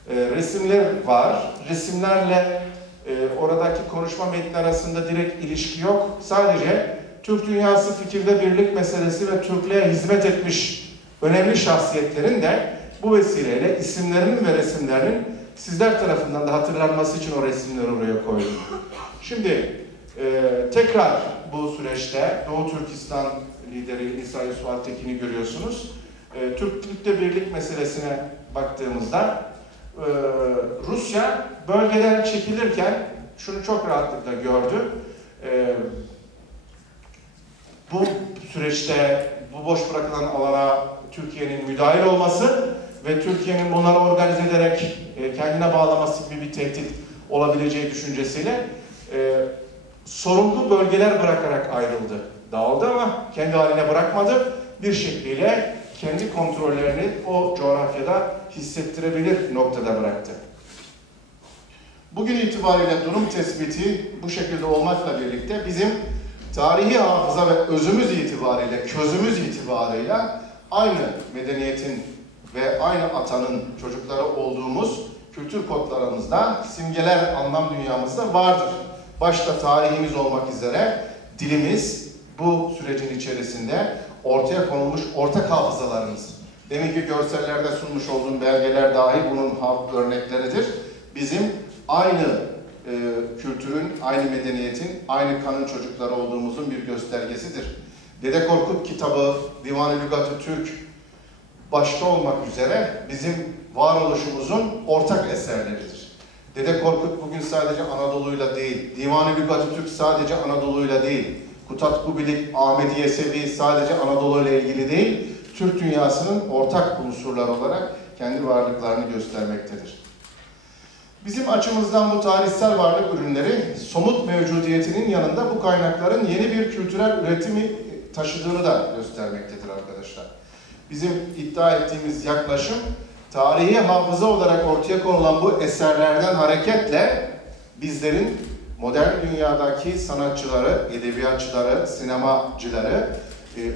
resimler var. Resimlerle oradaki konuşma metni arasında direkt ilişki yok. Sadece Türk dünyası fikirde birlik meselesi ve Türklüğe hizmet etmiş önemli şahsiyetlerin de bu vesileyle isimlerinin ve resimlerinin sizler tarafından da hatırlanması için o resimleri oraya koydum. Şimdi tekrar bu süreçte Doğu Türkistan lideri İsa Yusuf Altekin'i görüyorsunuz. Türklükte birlik meselesine baktığımızda Rusya bölgeden çekilirken şunu çok rahatlıkla gördü. Bu süreçte bu boş bırakılan alana Türkiye'nin müdahil olması ve Türkiye'nin bunları organize ederek kendine bağlaması gibi bir tehdit olabileceği düşüncesiyle sorumlu bölgeler bırakarak ayrıldı. Dağıldı ama kendi haline bırakmadı. Bir şekliyle kendi kontrollerini o coğrafyada hissettirebilir noktada bıraktı. Bugün itibariyle durum tespiti bu şekilde olmakla birlikte bizim tarihi hafıza ve özümüz itibariyle, közümüz itibarıyla aynı medeniyetin ve aynı atanın çocukları olduğumuz kültür kodlarımızda, simgeler anlam dünyamızda vardır. Başta tarihimiz olmak üzere dilimiz bu sürecin içerisinde ortaya konulmuş ortak hafızalarımız. Deminki görsellerde sunmuş olduğum belgeler dahi bunun örnekleridir. Bizim aynı kültürün, aynı medeniyetin, aynı kanın çocukları olduğumuzun bir göstergesidir. Dede Korkut kitabı, Divan-ı Lügat-ı Türk başta olmak üzere bizim varoluşumuzun ortak eserleridir. Dede Korkut bugün sadece Anadolu'yla değil, Divan-ı Lügat-ı Türk sadece Anadolu'yla değil, Kutat Kubilik, Ahmedi Yesevi sadece Anadolu ile ilgili değil, Türk dünyasının ortak unsurları olarak kendi varlıklarını göstermektedir. Bizim açımızdan bu tarihsel varlık ürünleri somut mevcudiyetinin yanında bu kaynakların yeni bir kültürel üretimi taşıdığını da göstermektedir arkadaşlar. Bizim iddia ettiğimiz yaklaşım tarihi hafıza olarak ortaya konulan bu eserlerden hareketle bizlerin modern dünyadaki sanatçıları, edebiyatçıları, sinemacıları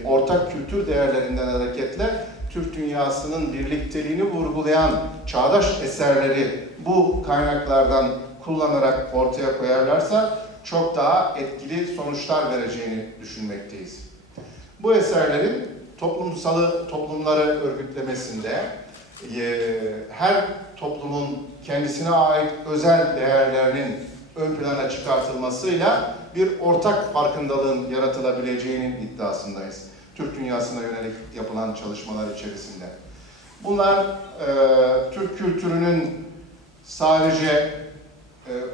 ortak kültür değerlerinden hareketle Türk dünyasının birlikteliğini vurgulayan çağdaş eserleri bu kaynaklardan kullanarak ortaya koyarlarsa çok daha etkili sonuçlar vereceğini düşünmekteyiz. Bu eserlerin toplumları örgütlemesinde her toplumun kendisine ait özel değerlerinin ön plana çıkartılmasıyla bir ortak farkındalığın yaratılabileceğinin iddiasındayız. Türk dünyasına yönelik yapılan çalışmalar içerisinde. Bunlar Türk kültürünün sadece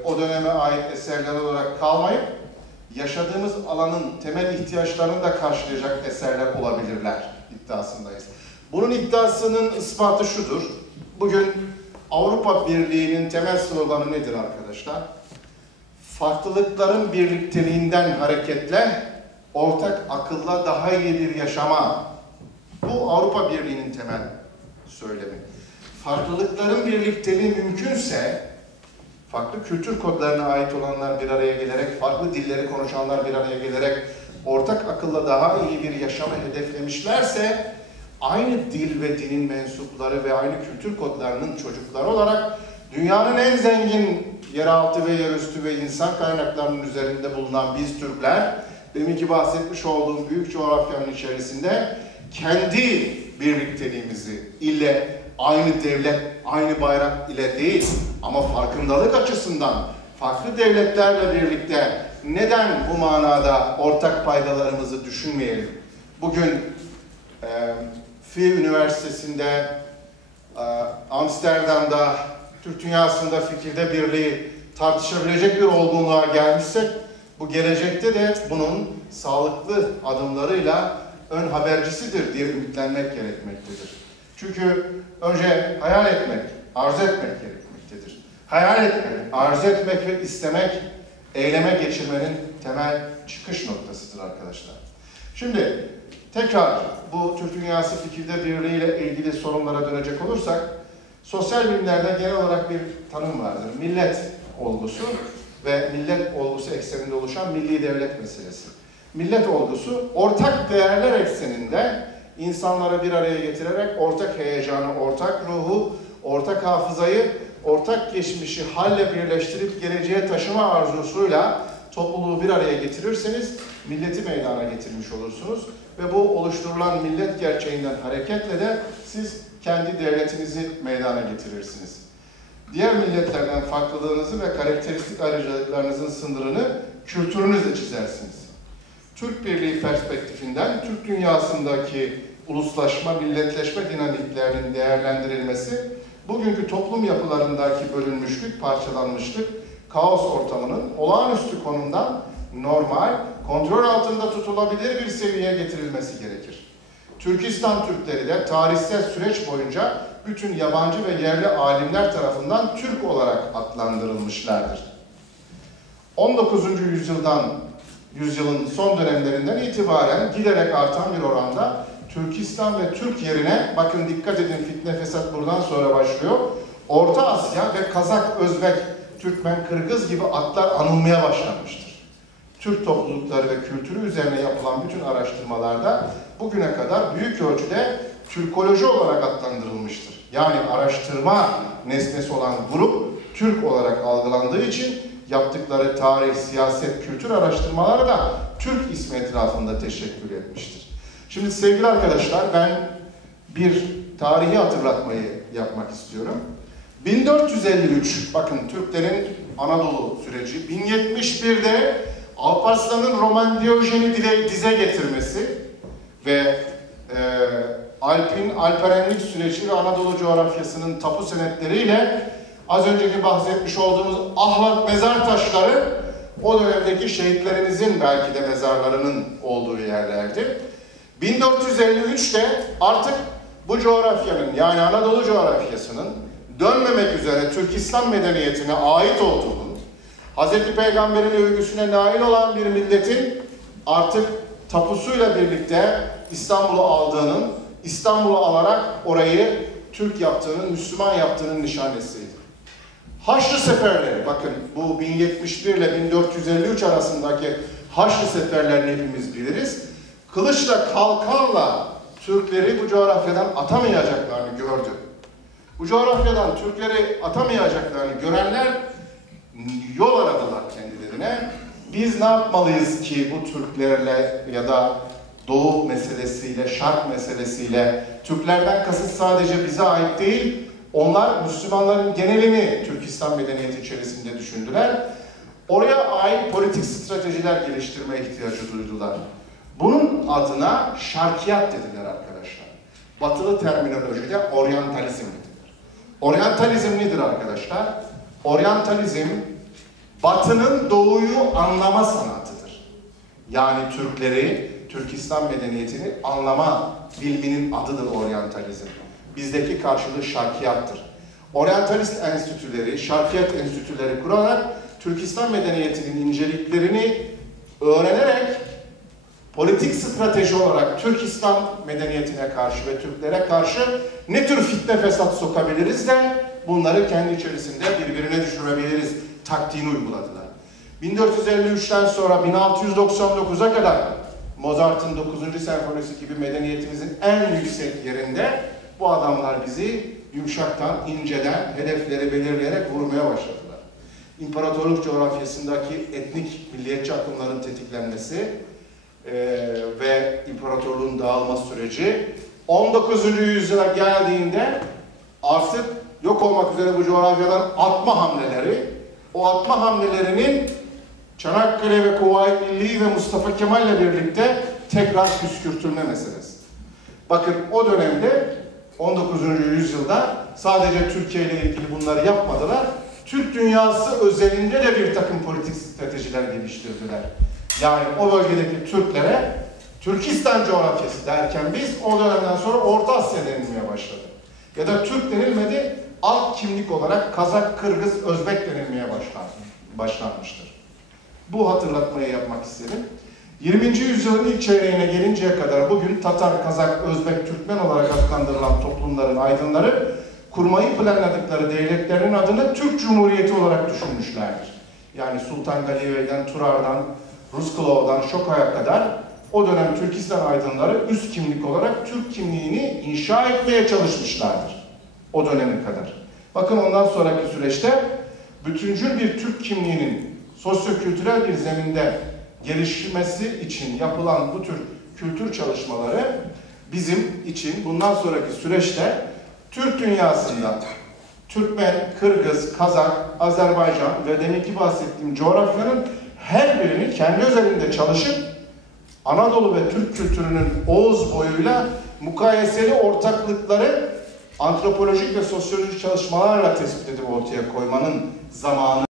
o döneme ait eserler olarak kalmayıp yaşadığımız alanın temel ihtiyaçlarını da karşılayacak eserler olabilirler iddiasındayız. Bunun iddiasının ispatı şudur. Bugün Avrupa Birliği'nin temel sloganı nedir arkadaşlar? Farklılıkların birlikteliğinden hareketle ortak akılla daha iyi bir yaşama. Bu Avrupa Birliği'nin temel söylemi. Farklılıkların birlikteliği mümkünse, farklı kültür kodlarına ait olanlar bir araya gelerek, farklı dilleri konuşanlar bir araya gelerek ortak akılla daha iyi bir yaşamı hedeflemişlerse, aynı dil ve dinin mensupları ve aynı kültür kodlarının çocukları olarak dünyanın en zengin yeraltı ve yerüstü ve insan kaynaklarının üzerinde bulunan biz Türkler, deminki bahsetmiş olduğum büyük coğrafyanın içerisinde kendi birlikteliğimizi ile aynı devlet, aynı bayrak ile değil ama farkındalık açısından farklı devletlerle birlikte neden bu manada ortak paydalarımızı düşünmeyelim? Bugün Fi Üniversitesi'nde, Amsterdam'da, Türk dünyasında fikirde birliği tartışabilecek bir olgunluğa gelmişsek, bu gelecekte de bunun sağlıklı adımlarıyla ön habercisidir diye ümitlenmek gerekmektedir. Çünkü önce hayal etmek, arzu etmek gerekmektedir. hayal etmek, arzu etmek ve istemek, eyleme geçirmenin temel çıkış noktasıdır arkadaşlar. Şimdi tekrar bu Türk Dünyası Fikirde Birliği ile ilgili sorunlara dönecek olursak, sosyal bilimlerde genel olarak bir tanım vardır. Millet olgusu ve millet olgusu ekseninde oluşan milli devlet meselesi. Millet olgusu ortak değerler ekseninde insanları bir araya getirerek ortak heyecanı, ortak ruhu, ortak hafızayı, ortak geçmişi halle birleştirip geleceğe taşıma arzusuyla topluluğu bir araya getirirseniz milleti meydana getirmiş olursunuz. Ve bu oluşturulan millet gerçeğinden hareketle de siz kendi devletinizi meydana getirirsiniz. Diğer milletlerden farklılığınızı ve karakteristik ayrıcalıklarınızın sınırını kültürünüzle çizersiniz. Türk Birliği perspektifinden Türk dünyasındaki uluslaşma, milletleşme dinamiklerinin değerlendirilmesi, bugünkü toplum yapılarındaki bölünmüşlük, parçalanmışlık, kaos ortamının olağanüstü konumdan normal, kontrol altında tutulabilir bir seviyeye getirilmesi gerekir. Türkistan Türkleri de tarihsel süreç boyunca bütün yabancı ve yerli alimler tarafından Türk olarak adlandırılmışlardır. 19. yüzyılın son dönemlerinden itibaren giderek artan bir oranda Türkistan ve Türk yerine, bakın dikkat edin fitne fesat buradan sonra başlıyor, Orta Asya ve Kazak, Özbek, Türkmen, Kırgız gibi adlar anılmaya başlanmıştır. Türk toplulukları ve kültürü üzerine yapılan bütün araştırmalarda bugüne kadar büyük ölçüde Türkoloji olarak adlandırılmıştır. Yani araştırma nesnesi olan grup Türk olarak algılandığı için yaptıkları tarih, siyaset, kültür araştırmaları da Türk ismi etrafında teşekkür etmiştir. Şimdi sevgili arkadaşlar, ben bir tarihi hatırlatmayı yapmak istiyorum. 1453, bakın Türklerin Anadolu süreci, 1071'de Alparslan'ın Roman Diyojen'i dize getirmesi ve Alperenlik süreci ve Anadolu coğrafyasının tapu senetleriyle az önceki bahsetmiş olduğumuz Ahlat mezar taşları o dönemdeki şehitlerimizin belki de mezarlarının olduğu yerlerdi. 1453'te artık bu coğrafyanın, yani Anadolu coğrafyasının dönmemek üzere Türk İslam medeniyetine ait olduğunu, Hz. Peygamber'in övgüsüne nail olan bir milletin artık tapusuyla birlikte İstanbul'u aldığının, İstanbul'u alarak orayı Türk yaptığının, Müslüman yaptığının nişanesiydi. Haçlı seferleri, bakın bu 1071 ile 1453 arasındaki Haçlı seferlerini hepimiz biliriz. Kılıçla, kalkanla Türkleri bu coğrafyadan atamayacaklarını gördü. Bu coğrafyadan Türkleri atamayacaklarını görenler yol aradılar kendilerine. Biz ne yapmalıyız ki bu Türklerle ya da Doğu meselesiyle, Şark meselesiyle, Türklerden kasıt sadece bize ait değil, onlar Müslümanların genelini Türk İslam medeniyeti içerisinde düşündüler. Oraya ait politik stratejiler geliştirme ihtiyacı duydular. Bunun adına şarkiyat dediler arkadaşlar. Batılı terminolojide oryantalizm dediler. Oryantalizm nedir arkadaşlar? Oryantalizm, Batı'nın Doğu'yu anlama sanatıdır. Yani Türkleri, Türk İslam medeniyetini anlama biliminin adıdır oryantalizm. Bizdeki karşılığı şarkiyattır. Oryantalist enstitüleri, şarkiyat enstitüleri kurarak Türk İslam medeniyetinin inceliklerini öğrenerek politik strateji olarak Türk İslam medeniyetine karşı ve Türklere karşı ne tür fitne fesat sokabiliriz de bunları kendi içerisinde birbirine düşürebiliriz taktiğini uyguladılar. 1453'ten sonra 1699'a kadar Mozart'ın 9. senfonisi gibi medeniyetimizin en yüksek yerinde bu adamlar bizi yumuşaktan, inceden hedefleri belirleyerek vurmaya başladılar. İmparatorluk coğrafyasındaki etnik milliyetçi akımların tetiklenmesi ve imparatorluğun dağılma süreci 19. yüzyıla geldiğinde artık yok olmak üzere bu coğrafyadan atma hamleleri, o atma hamlelerinin Çanakkale ve Kuvayi Milliye ve Mustafa Kemal'le birlikte tekrar püskürtülme meselesi. Bakın o dönemde 19. yüzyılda sadece Türkiye ile ilgili bunları yapmadılar. Türk dünyası özelinde de bir takım politik stratejiler geliştirdiler. Yani o bölgedeki Türklere Türkistan coğrafyası derken biz o dönemden sonra Orta Asya denilmeye başladı. Ya da Türk denilmedi, alt kimlik olarak Kazak, Kırgız, Özbek denilmeye başlanmıştır. Bu hatırlatmayı yapmak istedim. 20. yüzyılın ilk çeyreğine gelinceye kadar bugün Tatar, Kazak, Özbek, Türkmen olarak adlandırılan toplumların aydınları kurmayı planladıkları devletlerinin adını Türk Cumhuriyeti olarak düşünmüşlerdir. Yani Sultan Galiyev'den, Turar'dan, Ruskılov'dan Şokay'a kadar o dönem Türkistan aydınları üst kimlik olarak Türk kimliğini inşa etmeye çalışmışlardır. O döneme kadar. Bakın ondan sonraki süreçte bütüncül bir Türk kimliğinin sosyo-kültürel bir zeminde gelişmesi için yapılan bu tür kültür çalışmaları bizim için bundan sonraki süreçte Türk dünyasında Türkmen, Kırgız, Kazak, Azerbaycan ve deminki bahsettiğim coğrafyanın her birini kendi özelinde çalışıp Anadolu ve Türk kültürünün Oğuz boyuyla mukayeseli ortaklıkları antropolojik ve sosyolojik çalışmalarla tespit edip ortaya koymanın zamanı.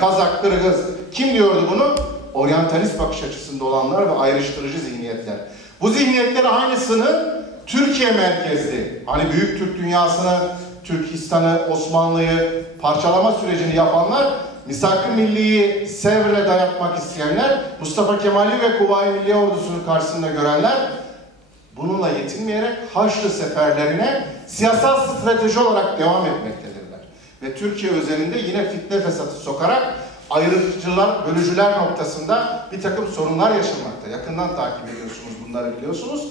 Kazak, Kırgız, kim diyordu bunu? Oryantalist bakış açısında olanlar ve ayrıştırıcı zihniyetler. Bu zihniyetler aynısını Türkiye merkezli, hani büyük Türk dünyasını, Türkistan'ı, Osmanlı'yı parçalama sürecini yapanlar, Misak-ı Milli'yi Sevr'e dayatmak isteyenler, Mustafa Kemal'i ve Kuvayi Milliye Ordusu'nun karşısında görenler, bununla yetinmeyerek Haçlı seferlerine siyasal strateji olarak devam etmektedirler. Ve Türkiye özelinde yine fitne fesatı sokarak ayrıcılar, bölücüler noktasında bir takım sorunlar yaşanmakta. Yakından takip ediyorsunuz, bunları biliyorsunuz.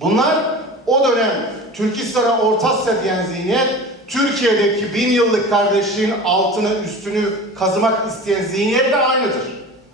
Bunlar o dönem Türkistan'a Orta Asya diyen zihniyet, Türkiye'deki 1000 yıllık kardeşliğin altını, üstünü kazımak isteyen zihniyetle aynıdır.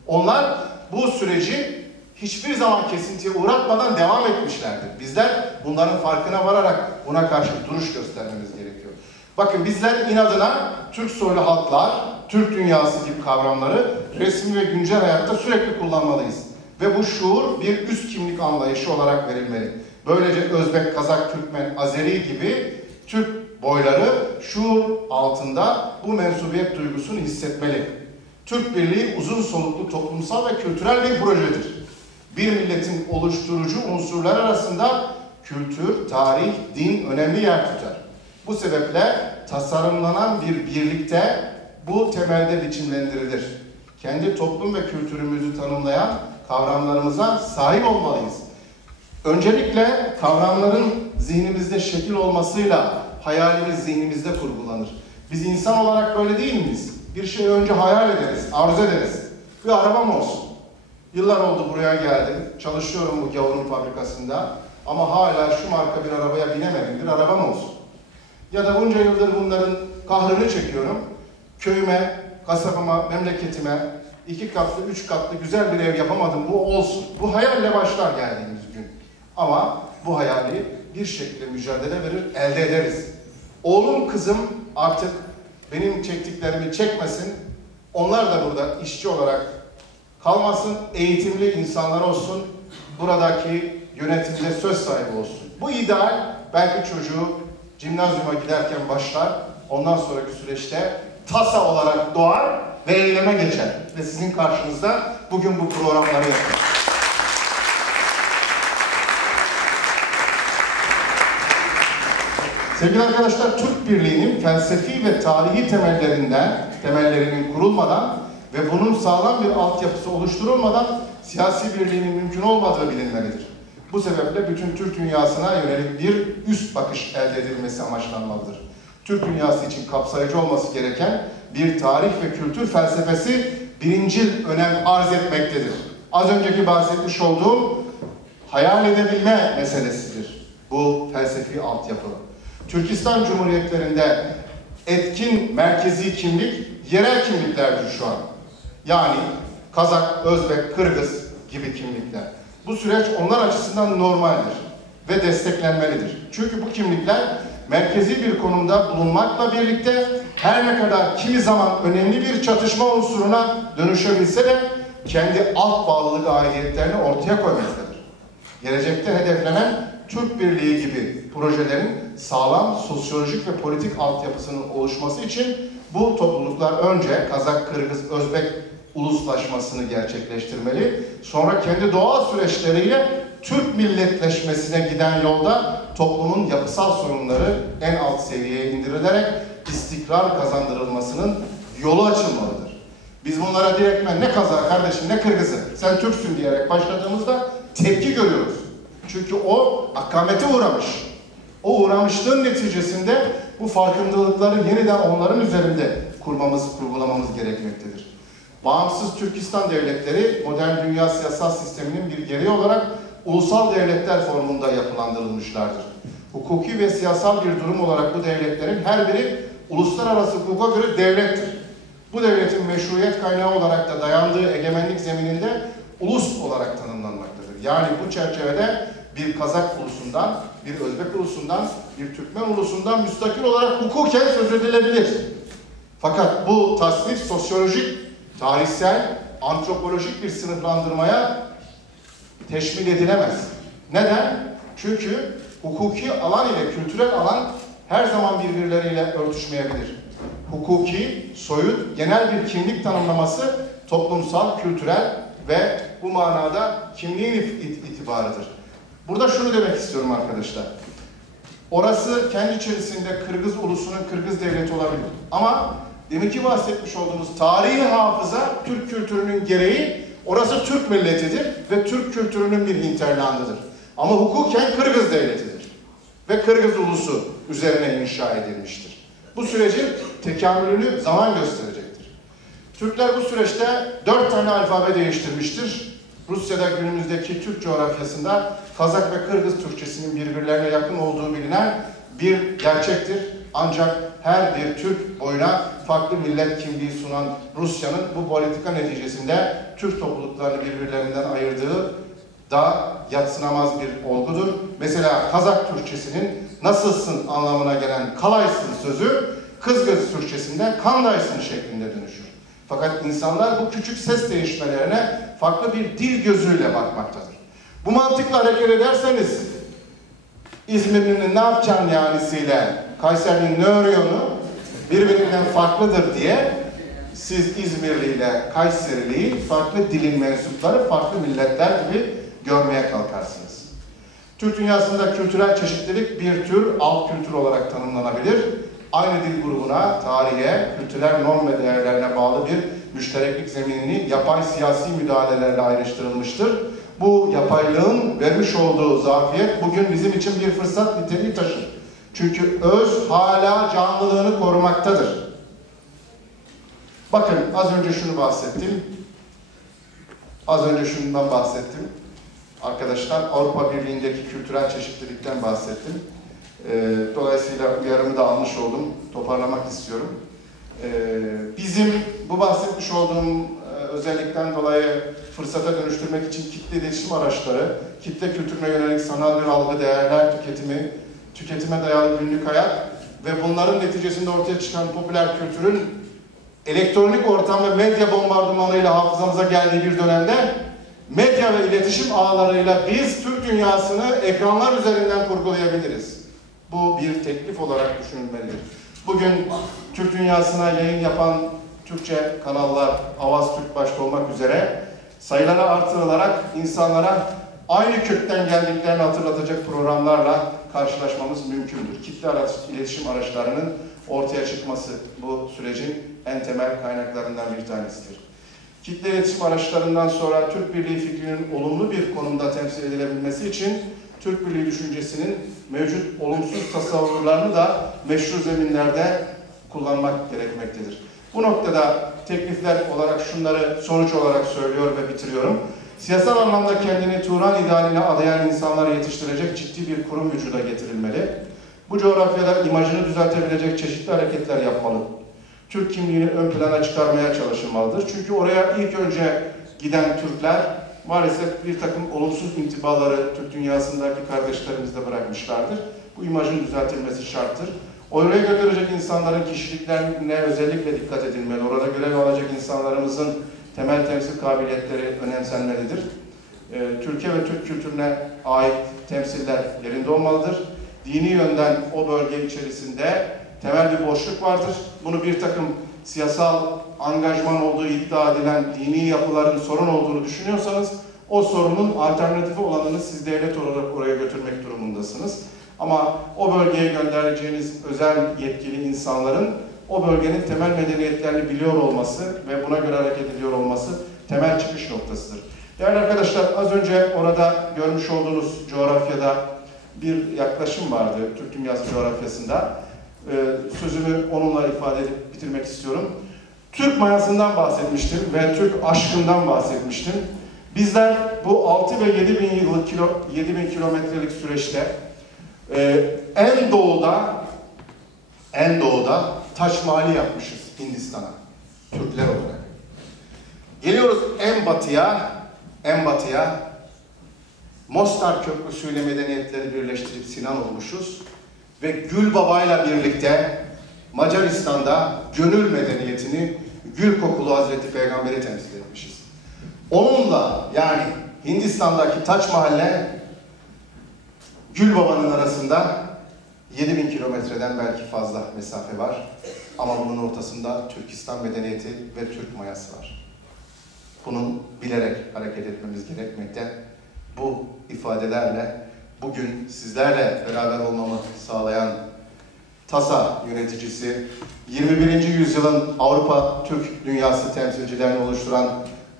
Onlar bu süreci hiçbir zaman kesintiye uğratmadan devam etmişlerdir. Bizler bunların farkına vararak buna karşı duruş göstermemiz gerekiyor. Bakın bizler inadına Türk soylu halklar, Türk dünyası gibi kavramları resmi ve güncel hayatta sürekli kullanmalıyız. Ve bu şuur bir üst kimlik anlayışı olarak verilmeli. Böylece Özbek, Kazak, Türkmen, Azeri gibi Türk boyları şuur altında bu mensubiyet duygusunu hissetmeli. Türk Birliği uzun soluklu toplumsal ve kültürel bir projedir. Bir milletin oluşturucu unsurlar arasında kültür, tarih, din önemli yer tutar. Bu sebeple tasarımlanan bir birlikte bu temelde biçimlendirilir. Kendi toplum ve kültürümüzü tanımlayan kavramlarımıza sahip olmalıyız. Öncelikle kavramların zihnimizde şekil olmasıyla hayalimiz zihnimizde kurgulanır. Biz insan olarak böyle değil miyiz? Bir şeyi önce hayal ederiz, arzu ederiz. Bir arabam olsun. Yıllar oldu buraya geldim. Çalışıyorum bu gavurun fabrikasında. Ama hala şu marka bir arabaya binemedim. Bir arabam olsun. Ya da bunca yıldır bunların kahrını çekiyorum. Köyüme, kasabama, memleketime 2 katlı, 3 katlı güzel bir ev yapamadım. Bu olsun. Bu hayalle başlar geldiğimiz gün. Ama bu hayali bir şekilde mücadele verir, elde ederiz. Oğlum, kızım artık benim çektiklerimi çekmesin. Onlar da burada işçi olarak kalmasın, eğitimli insanlar olsun. Buradaki yönetimde söz sahibi olsun. Bu ideal belki çocuğu gimnazyuma giderken başlar. Ondan sonraki süreçte tasa olarak doğar ve eyleme geçer. Ve sizin karşınızda bugün bu programları yapıyoruz. Sevgili arkadaşlar, Türk Birliği'nin felsefi ve tarihi temellerinin kurulmadan ve bunun sağlam bir altyapısı oluşturulmadan siyasi birliğinin mümkün olmadığı bilinmelidir. Bu sebeple bütün Türk dünyasına yönelik bir üst bakış elde edilmesi amaçlanmalıdır. Türk dünyası için kapsayıcı olması gereken bir tarih ve kültür felsefesi birincil önem arz etmektedir. Az önceki bahsetmiş olduğum hayal edebilme meselesidir bu felsefi altyapı. Türkistan Cumhuriyetlerinde etkin merkezi kimlik yerel kimliklerdir şu an. Yani Kazak, Özbek, Kırgız gibi kimlikler. Bu süreç onlar açısından normaldir ve desteklenmelidir. Çünkü bu kimlikler merkezi bir konumda bulunmakla birlikte her ne kadar kimi zaman önemli bir çatışma unsuruna dönüşebilse de kendi alt bağlılık aidiyetlerini ortaya koymaktadır. Gelecekte hedeflenen Türk Birliği gibi projelerin sağlam sosyolojik ve politik altyapısının oluşması için bu topluluklar önce Kazak, Kırgız, Özbek uluslaşmasını gerçekleştirmeli. Sonra kendi doğal süreçleriyle Türk milletleşmesine giden yolda toplumun yapısal sorunları en alt seviyeye indirilerek istikrar kazandırılmasının yolu açılmalıdır. Biz bunlara direktmen ne Kazak kardeşim ne Kırgız'ı sen Türksün diyerek başladığımızda tepki görüyoruz. Çünkü o akamete uğramış. O uğramışlığın neticesinde bu farkındalıkları yeniden onların üzerinde kurgulamamız gerekmektedir. Bağımsız Türkistan devletleri modern dünya siyasal sisteminin bir gereği olarak ulusal devletler formunda yapılandırılmışlardır. Hukuki ve siyasal bir durum olarak bu devletlerin her biri uluslararası hukuka göre devlettir. Bu devletin meşruiyet kaynağı olarak da dayandığı egemenlik zemininde ulus olarak tanımlanmaktadır. Yani bu çerçevede bir Kazak ulusundan, bir Özbek ulusundan, bir Türkmen ulusundan müstakil olarak hukuken söz edilebilir. Fakat bu tasnif sosyolojik, tarihsel, antropolojik bir sınıflandırmaya teşmil edilemez. Neden? Çünkü hukuki alan ile kültürel alan her zaman birbirleriyle örtüşmeyebilir. Hukuki, soyut, genel bir kimlik tanımlaması toplumsal, kültürel ve bu manada kimliğin itibarıdır. Burada şunu demek istiyorum arkadaşlar. Orası kendi içerisinde Kırgız ulusunun Kırgız devleti olabilir. Ama deminki bahsetmiş olduğumuz tarihi hafıza, Türk kültürünün gereği, orası Türk milletidir ve Türk kültürünün bir hinterlandıdır. Ama hukuken Kırgız devletidir. Ve Kırgız ulusu üzerine inşa edilmiştir. Bu sürecin tekamülünü zaman gösterecektir. Türkler bu süreçte 4 tane alfabe değiştirmiştir. Rusya'da günümüzdeki Türk coğrafyasında Kazak ve Kırgız Türkçesinin birbirlerine yakın olduğu bilinen bir gerçektir. Ancak her bir Türk boyuna farklı millet kimliği sunan Rusya'nın bu politika neticesinde Türk topluluklarını birbirlerinden ayırdığı da yadsınamaz bir olgudur. Mesela Kazak Türkçesinin nasılsın anlamına gelen kalaysın sözü Kırgız Türkçesinde kandaysın şeklinde dönüşür. Fakat insanlar bu küçük ses değişmelerine farklı bir dil gözüyle bakmaktadır. Bu mantıkla hareket ederseniz İzmirli'nin ne yapacaksın yanisiyle Kayseri'nin ne örüyorunu birbirinden farklıdır diye siz İzmirli ile Kayserili'yi farklı dilin mensupları, farklı milletler gibi görmeye kalkarsınız. Türk dünyasında kültürel çeşitlilik bir tür alt kültür olarak tanımlanabilir. Aynı dil grubuna, tarihe, kültürel norm ve değerlerine bağlı bir müştereklik zeminini yapay siyasi müdahalelerle ayrıştırılmıştır. Bu yapaylığın vermiş olduğu zafiyet bugün bizim için bir fırsat niteliği taşır. Çünkü öz hala canlılığını korumaktadır. Bakın az önce şunu bahsettim. Az önce şundan bahsettim. Arkadaşlar Avrupa Birliği'ndeki kültürel çeşitlilikten bahsettim. Dolayısıyla uyarımı da almış oldum. Toparlamak istiyorum. Bizim bu bahsetmiş olduğum özellikten dolayı fırsata dönüştürmek için kitle iletişim araçları, kitle kültürüne yönelik sanal bir algı, değerler tüketime dayalı günlük hayat ve bunların neticesinde ortaya çıkan popüler kültürün elektronik ortam ve medya bombardımanıyla hafızamıza geldiği bir dönemde medya ve iletişim ağlarıyla biz Türk dünyasını ekranlar üzerinden kurgulayabiliriz. Bu bir teklif olarak düşünülmelidir. Bugün Türk dünyasına yayın yapan Türkçe kanallar, Avaz Türk başta olmak üzere sayıları artırılarak insanlara aynı kökten geldiklerini hatırlatacak programlarla karşılaşmamız mümkündür. Kitle iletişim araçlarının ortaya çıkması bu sürecin en temel kaynaklarından bir tanesidir. Kitle iletişim araçlarından sonra Türk Birliği fikrinin olumlu bir konumda temsil edilebilmesi için Türk Birliği düşüncesinin mevcut olumsuz tasavvurlarını da meşru zeminlerde kullanmak gerekmektedir. Bu noktada teklifler olarak şunları sonuç olarak söylüyor ve bitiriyorum. Siyasal anlamda kendini Turan idealine adayan insanları yetiştirecek ciddi bir kurum vücuda getirilmeli. Bu coğrafyada imajını düzeltebilecek çeşitli hareketler yapmalı. Türk kimliğini ön plana çıkarmaya çalışılmalıdır. Çünkü oraya ilk önce giden Türkler maalesef bir takım olumsuz intibaları Türk dünyasındaki kardeşlerimizde bırakmışlardır. Bu imajın düzeltilmesi şarttır. Oraya götürecek insanların kişiliklerine özellikle dikkat edilmeli. Orada görev alacak insanlarımızın temel temsil kabiliyetleri önemsenmelidir. Türkiye ve Türk kültürüne ait temsiller yerinde olmalıdır. Dini yönden o bölge içerisinde temel bir boşluk vardır. Bunu bir takım siyasal angajman olduğu iddia edilen dini yapıların sorun olduğunu düşünüyorsanız o sorunun alternatifi olanını siz devlet olarak oraya götürmek durumundasınız. Ama o bölgeye göndereceğiniz özel yetkili insanların o bölgenin temel medeniyetlerini biliyor olması ve buna göre hareket ediyor olması temel çıkış noktasıdır. Değerli arkadaşlar, az önce orada görmüş olduğunuz coğrafyada bir yaklaşım vardı Türk dünyası coğrafyasında. Sözümü onunla ifade edip bitirmek istiyorum. Türk mayasından bahsetmiştim ve Türk aşkından bahsetmiştim. Bizler bu 6 ve 7 bin kilometrelik süreçte en doğuda Taç Mahal'i yapmışız Hindistan'a, Türkler olarak. Geliyoruz en batıya Mostar Köprüsü'yle medeniyetleri birleştirip Sinan olmuşuz ve Gül Baba'yla birlikte Macaristan'da gönül medeniyetini, gül kokulu Hazreti Peygamber'i temsil etmişiz. Onunla, yani Hindistan'daki Taç Mahal'le Gül Baba'nın arasında 7000 kilometreden belki fazla mesafe var. Ama bunun ortasında Türkistan medeniyeti ve Türk mayası var. Bunun bilerek hareket etmemiz gerekmekte. Bu ifadelerle bugün sizlerle beraber olmamı sağlayan TASA yöneticisi, 21. yüzyılın Avrupa Türk dünyası temsilcilerini oluşturan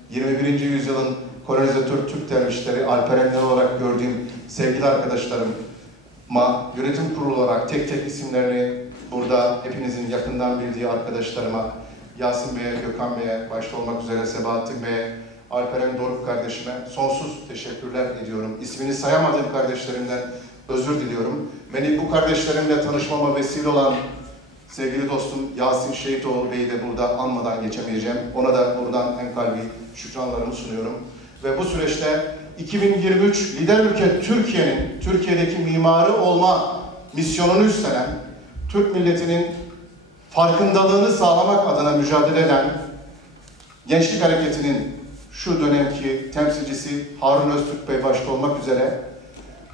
21. yüzyılın kolonizatör Türk dervişleri, alperenler olarak gördüğüm sevgili arkadaşlarıma, yönetim kurulu olarak tek tek isimlerini burada hepinizin yakından bildiği arkadaşlarıma, Yasin Bey'e, Gökhan Bey'e, başta olmak üzere Sebahattin Bey'e, Alperen Doruk kardeşime sonsuz teşekkürler ediyorum. İsmini sayamadığım kardeşlerimden özür diliyorum. Beni bu kardeşlerimle tanışmama vesile olan sevgili dostum Yasin Şehitoğlu Bey'i de burada anmadan geçemeyeceğim. Ona da buradan en kalbi şükranlarımı sunuyorum. Ve bu süreçte 2023 lider ülke Türkiye'nin, Türkiye'deki mimarı olma misyonunu üstlenen, Türk milletinin farkındalığını sağlamak adına mücadele eden Gençlik Hareketi'nin şu dönemki temsilcisi Harun Öztürk Bey başta olmak üzere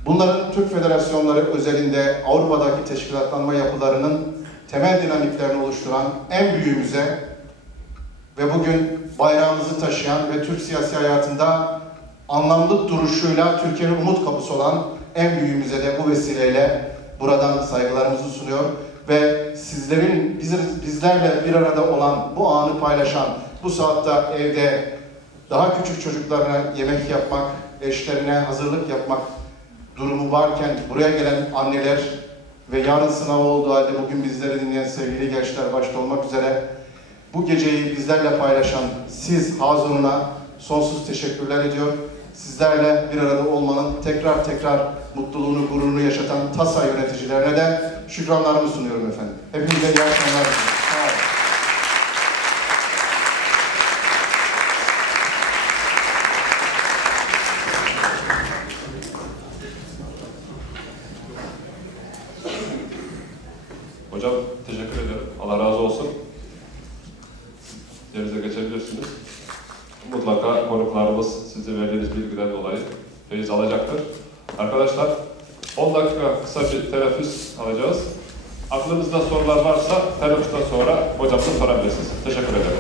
bunların Türk federasyonları özelinde Avrupa'daki teşkilatlanma yapılarının temel dinamiklerini oluşturan en büyüğümüze ve bugün bayrağımızı taşıyan ve Türk siyasi hayatında anlamlı duruşuyla Türkiye'nin umut kapısı olan en büyüğümüze de bu vesileyle buradan saygılarımızı sunuyor ve sizlerin bizlerle bir arada olan, bu anı paylaşan, bu saatte evde daha küçük çocuklarına yemek yapmak, eşlerine hazırlık yapmak durumu varken buraya gelen anneler ve yarın sınavı olduğu halde bugün bizleri dinleyen sevgili gençler başta olmak üzere bu geceyi bizlerle paylaşan siz Hazun'una sonsuz teşekkürler ediyor. Sizlerle bir arada olmanın tekrar mutluluğunu, gururunu yaşatan TASA yöneticilerine de şükranlarımı sunuyorum efendim. Hepinize iyi akşamlar. Sağ olun. Hocam teşekkür ederim. Allah razı olsun. Yerinize geçebilirsiniz. Mutlaka konuklarımız size verdiğiniz bilgiden dolayı feyiz alacaktır. Arkadaşlar 10 dakika kısa bir teneffüs alacağız. Aklınızda sorular varsa teneffüsten sonra hocamıza sorabilirsiniz. Teşekkür ederim.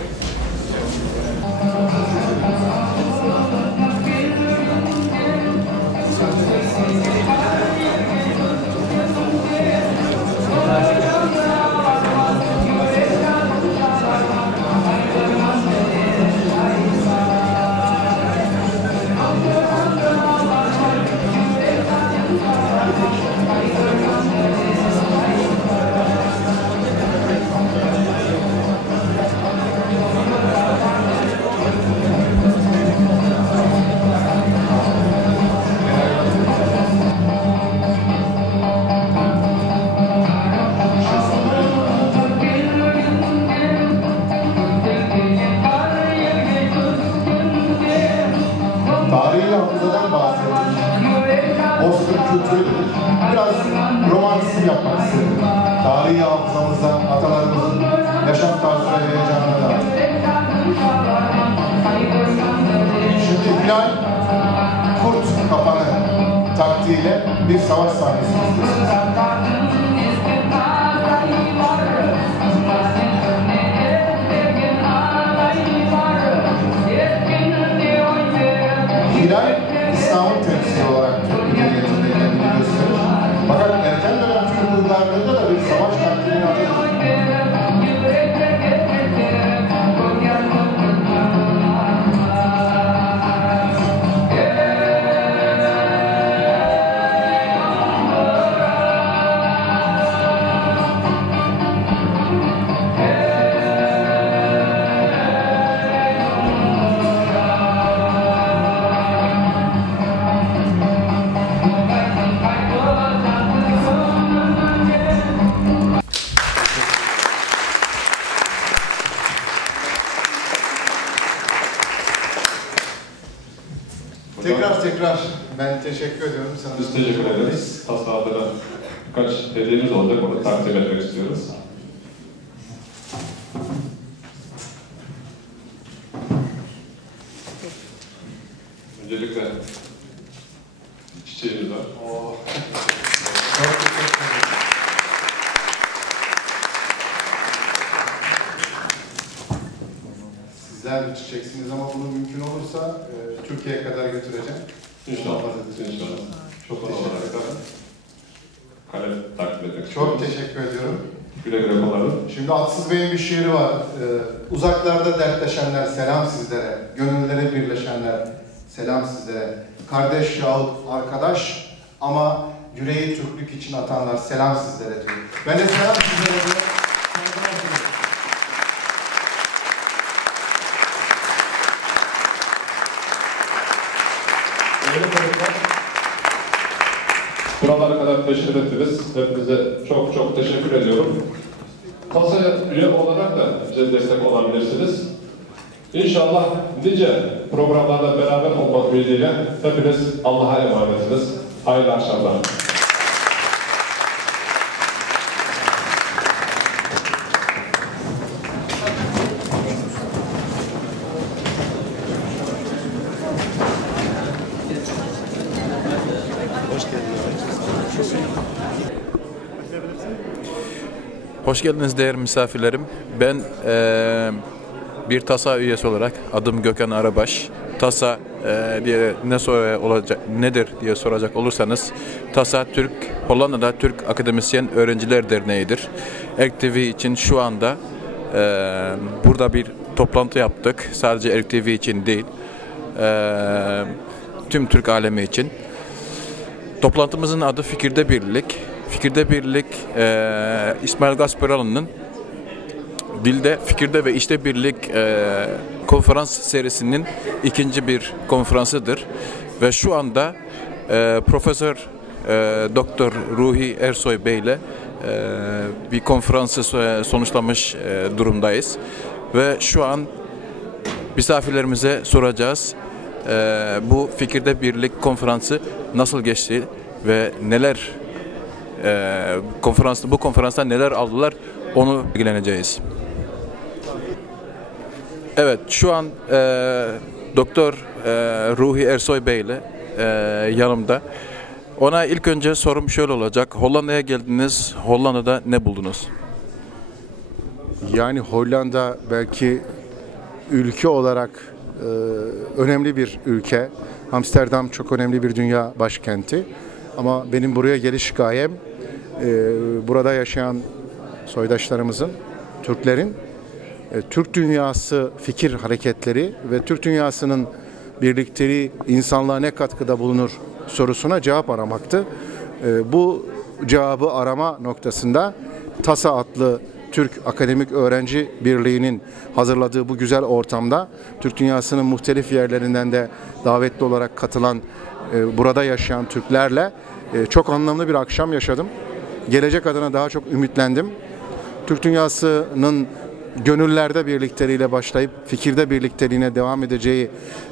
Tarihi hafızadan bahsettik. Bozkır kültürüdür. Biraz romantizm yapmak istedim. Tarihi hafızamıza, atalarımızın yaşam tarzı ve heyecanına dair. Şimdi Hilal kurt kafanı taktiğiyle bir savaş sahnesi izliyorsunuz. Hilal, İslam'ın temsili olarak Türk medeniyetinde kendini gösterir. Fakat Tekrar ben teşekkür ediyorum sana. Biz teşekkür ederiz. TASA adına birkaç hediyemiz olacak, onu takdim etmek istiyoruz. Öncelikle çiçeğimiz var. Çok teşekkür ederim. Sizler bir çiçeksiniz ama bunu mümkün olursa Türkiye'ye kadar götüreceğim. İnşallah. İnşallah. Çok olarak da kalem takdim etmek istiyoruz. Çok teşekkür ediyorum. Güle güle kullanın. Şimdi Atsız Bey'in bir şiiri var. Uzaklarda dertleşenler selam sizlere. Gönüllere birleşenler selam sizlere. Kardeş yahut arkadaş ama yüreği Türklük için atanlar selam sizlere diyor. Ben de selam sizlere diyor. Buralara kadar teşrif ettiniz. Hepinize çok çok teşekkür ediyorum. TASA'ya üye olarak da bize destek olabilirsiniz. İnşallah nice programlarda beraber olmak ümidiyle hepiniz Allah'a emanetsiniz. Hayırlı akşamlar. Hoş geldiniz değerli misafirlerim. Ben bir TASA üyesi olarak adım Gökhan Arabaş. TASA diye nedir diye soracak olursanız TASA Hollanda'da Türk Akademisyen Öğrenciler Derneği'dir. ERK-TV için şu anda burada bir toplantı yaptık. Sadece ERK-TV için değil, tüm Türk alemi için. Toplantımızın adı Fikirde Birlik. Fikirde Birlik, İsmail Gasparalı'nın Dilde, Fikirde ve İşte Birlik konferans serisinin ikinci bir konferansıdır. Ve şu anda Profesör Doktor Ruhi Ersoy Bey ile bir konferansı sonuçlamış durumdayız. Ve şu an misafirlerimize soracağız. Bu Fikirde Birlik konferansı nasıl geçti ve neler bu konferansta neler aldılar onu ilgileneceğiz. Evet, şu an Doktor Ruhi Ersoy Bey ile yanımda. Ona ilk önce sorum şöyle olacak. Hollanda'ya geldiniz. Hollanda'da ne buldunuz? Yani Hollanda belki ülke olarak önemli bir ülke. Amsterdam çok önemli bir dünya başkenti. Ama benim buraya geliş gayem burada yaşayan soydaşlarımızın, Türklerin Türk dünyası fikir hareketleri ve Türk dünyasının birlikteliği insanlığa ne katkıda bulunur sorusuna cevap aramaktı. Bu cevabı arama noktasında TASA adlı Türk Akademik Öğrenci Birliği'nin hazırladığı bu güzel ortamda Türk dünyasının muhtelif yerlerinden de davetli olarak katılan burada yaşayan Türklerle çok anlamlı bir akşam yaşadım. Gelecek adına daha çok ümitlendim. Türk dünyasının gönüllerde birlikteliğiyle başlayıp fikirde birlikteliğine devam edeceği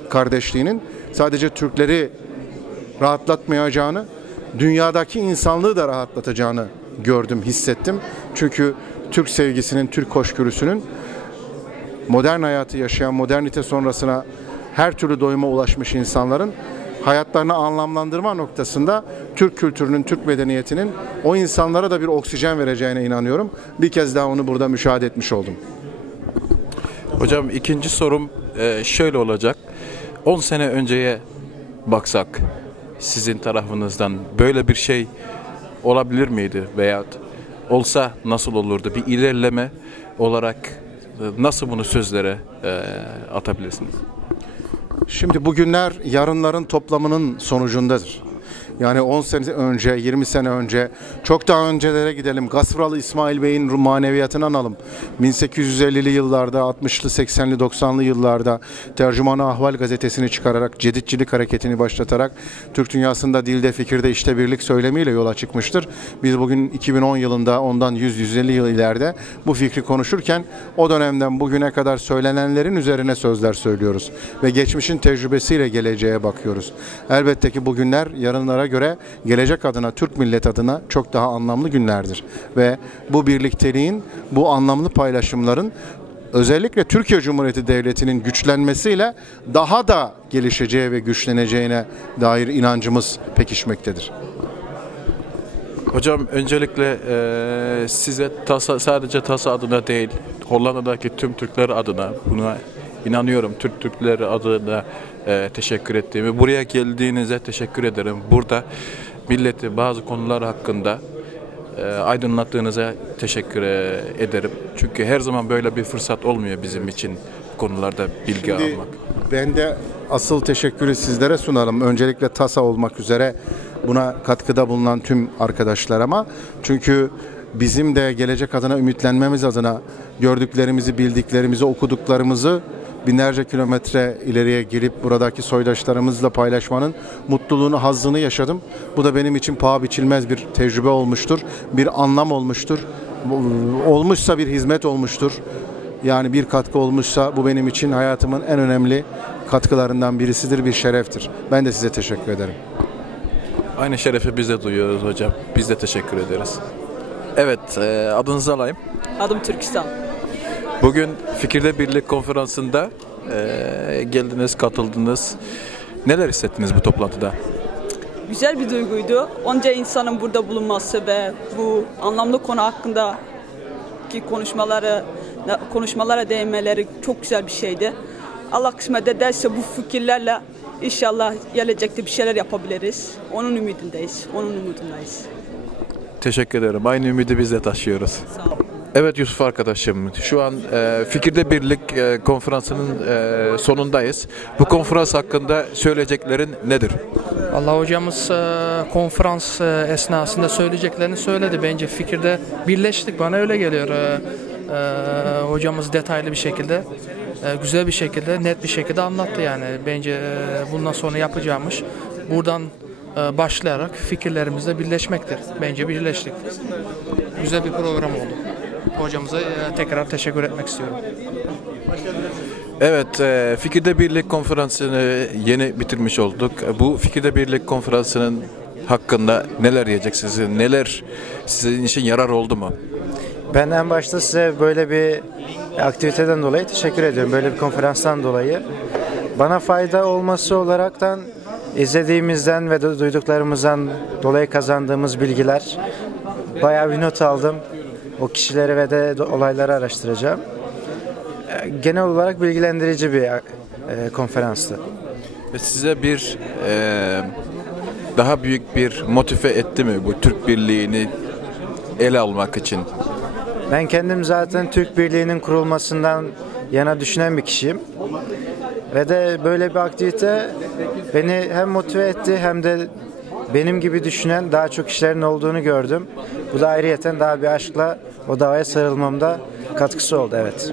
kardeşliğinin sadece Türkleri rahatlatmayacağını, dünyadaki insanlığı da rahatlatacağını gördüm, hissettim. Çünkü Türk sevgisinin, Türk hoşgörüsünün modern hayatı yaşayan, modernite sonrasına her türlü doyuma ulaşmış insanların hayatlarını anlamlandırma noktasında Türk kültürünün, Türk medeniyetinin o insanlara da bir oksijen vereceğine inanıyorum. Bir kez daha onu burada müşahede etmiş oldum. Hocam ikinci sorum şöyle olacak. 10 sene önceye baksak sizin tarafınızdan böyle bir şey olabilir miydi? Veyahut olsa nasıl olurdu? Bir ilerleme olarak nasıl bunu sözlere atabilirsiniz? Şimdi bugünler yarınların toplamının sonucundadır. Yani 10 sene önce, 20 sene önce, çok daha öncelere gidelim. Gasfralı İsmail Bey'in maneviyatını analım. 1850'li yıllarda, 60'lı, 80'li, 90'lı yıllarda Tercüman-ı Ahval gazetesini çıkararak, ceditçilik hareketini başlatarak Türk dünyasında dilde, fikirde, işte birlik söylemiyle yola çıkmıştır. Biz bugün 2010 yılında ondan 100-150 yıl ileride bu fikri konuşurken o dönemden bugüne kadar söylenenlerin üzerine sözler söylüyoruz. Ve geçmişin tecrübesiyle geleceğe bakıyoruz. Elbette ki bu günler yarınlara göre gelecek adına, Türk millet adına çok daha anlamlı günlerdir. Ve bu birlikteliğin, bu anlamlı paylaşımların özellikle Türkiye Cumhuriyeti Devleti'nin güçlenmesiyle daha da gelişeceği ve güçleneceğine dair inancımız pekişmektedir. Hocam öncelikle size sadece TASA adına değil, Hollanda'daki tüm Türkler adına, buna inanıyorum, Türkleri adına teşekkür ettiğimi, buraya geldiğinize teşekkür ederim. Burada milleti bazı konular hakkında aydınlattığınıza teşekkür ederim. Çünkü her zaman böyle bir fırsat olmuyor bizim için bu konularda bilgi almak. Ben de asıl teşekkürü sizlere sunalım. Öncelikle TASA olmak üzere buna katkıda bulunan tüm arkadaşlarıma. Çünkü bizim de gelecek adına ümitlenmemiz adına gördüklerimizi, bildiklerimizi, okuduklarımızı binlerce kilometre ileriye gelip buradaki soydaşlarımızla paylaşmanın mutluluğunu, hazzını yaşadım. Bu da benim için paha biçilmez bir tecrübe olmuştur. Bir anlam olmuştur. Olmuşsa bir hizmet olmuştur. Yani bir katkı olmuşsa bu benim için hayatımın en önemli katkılarından birisidir, bir şereftir. Ben de size teşekkür ederim. Aynı şerefi biz de duyuyoruz hocam. Biz de teşekkür ederiz. Evet, adınızı alayım. Adım Türkistan. Bugün Fikirde Birlik Konferansı'nda geldiniz, katıldınız. Neler hissettiniz bu toplantıda? Güzel bir duyguydu. Onca insanın burada bulunması ve bu anlamlı konu hakkındaki konuşmalara değinmeleri çok güzel bir şeydi. Allah kısmet ederse bu fikirlerle inşallah gelecekte bir şeyler yapabiliriz. Onun ümidindeyiz, onun umudundayız. Teşekkür ederim. Aynı ümidi biz de taşıyoruz. Sağ olun. Evet Yusuf arkadaşım, şu an Fikirde Birlik konferansının sonundayız. Bu konferans hakkında söyleyeceklerin nedir? Allah hocamız konferans esnasında söyleyeceklerini söyledi. Bence fikirde birleştik. Bana öyle geliyor. Hocamız detaylı bir şekilde, güzel bir şekilde, net bir şekilde anlattı yani. Bence bundan sonra yapacağımız buradan başlayarak fikirlerimizle birleşmektir. Bence birleştik. Güzel bir program oldu. Hocamıza tekrar teşekkür etmek istiyorum. Evet, Fikirde Birlik konferansını yeni bitirmiş olduk. Bu Fikirde Birlik konferansının hakkında neler diyeceksiniz? Neler sizin için yarar oldu mu? Ben en başta size böyle bir aktiviteden dolayı teşekkür ediyorum. Böyle bir konferanstan dolayı. Bana fayda olması olaraktan izlediğimizden ve duyduklarımızdan dolayı kazandığımız bilgiler, bayağı bir not aldım. O kişileri ve de olayları araştıracağım. Genel olarak bilgilendirici bir konferanstı. Ve size bir daha büyük bir motive etti mi bu Türk Birliği'ni ele almak için? Ben kendim zaten Türk Birliği'nin kurulmasından yana düşünen bir kişiyim. Ve de böyle bir aktivite beni hem motive etti hem de benim gibi düşünen daha çok kişilerin olduğunu gördüm. Bu da ayrıyeten daha bir aşkla o davaya sarılmamda katkısı oldu, evet.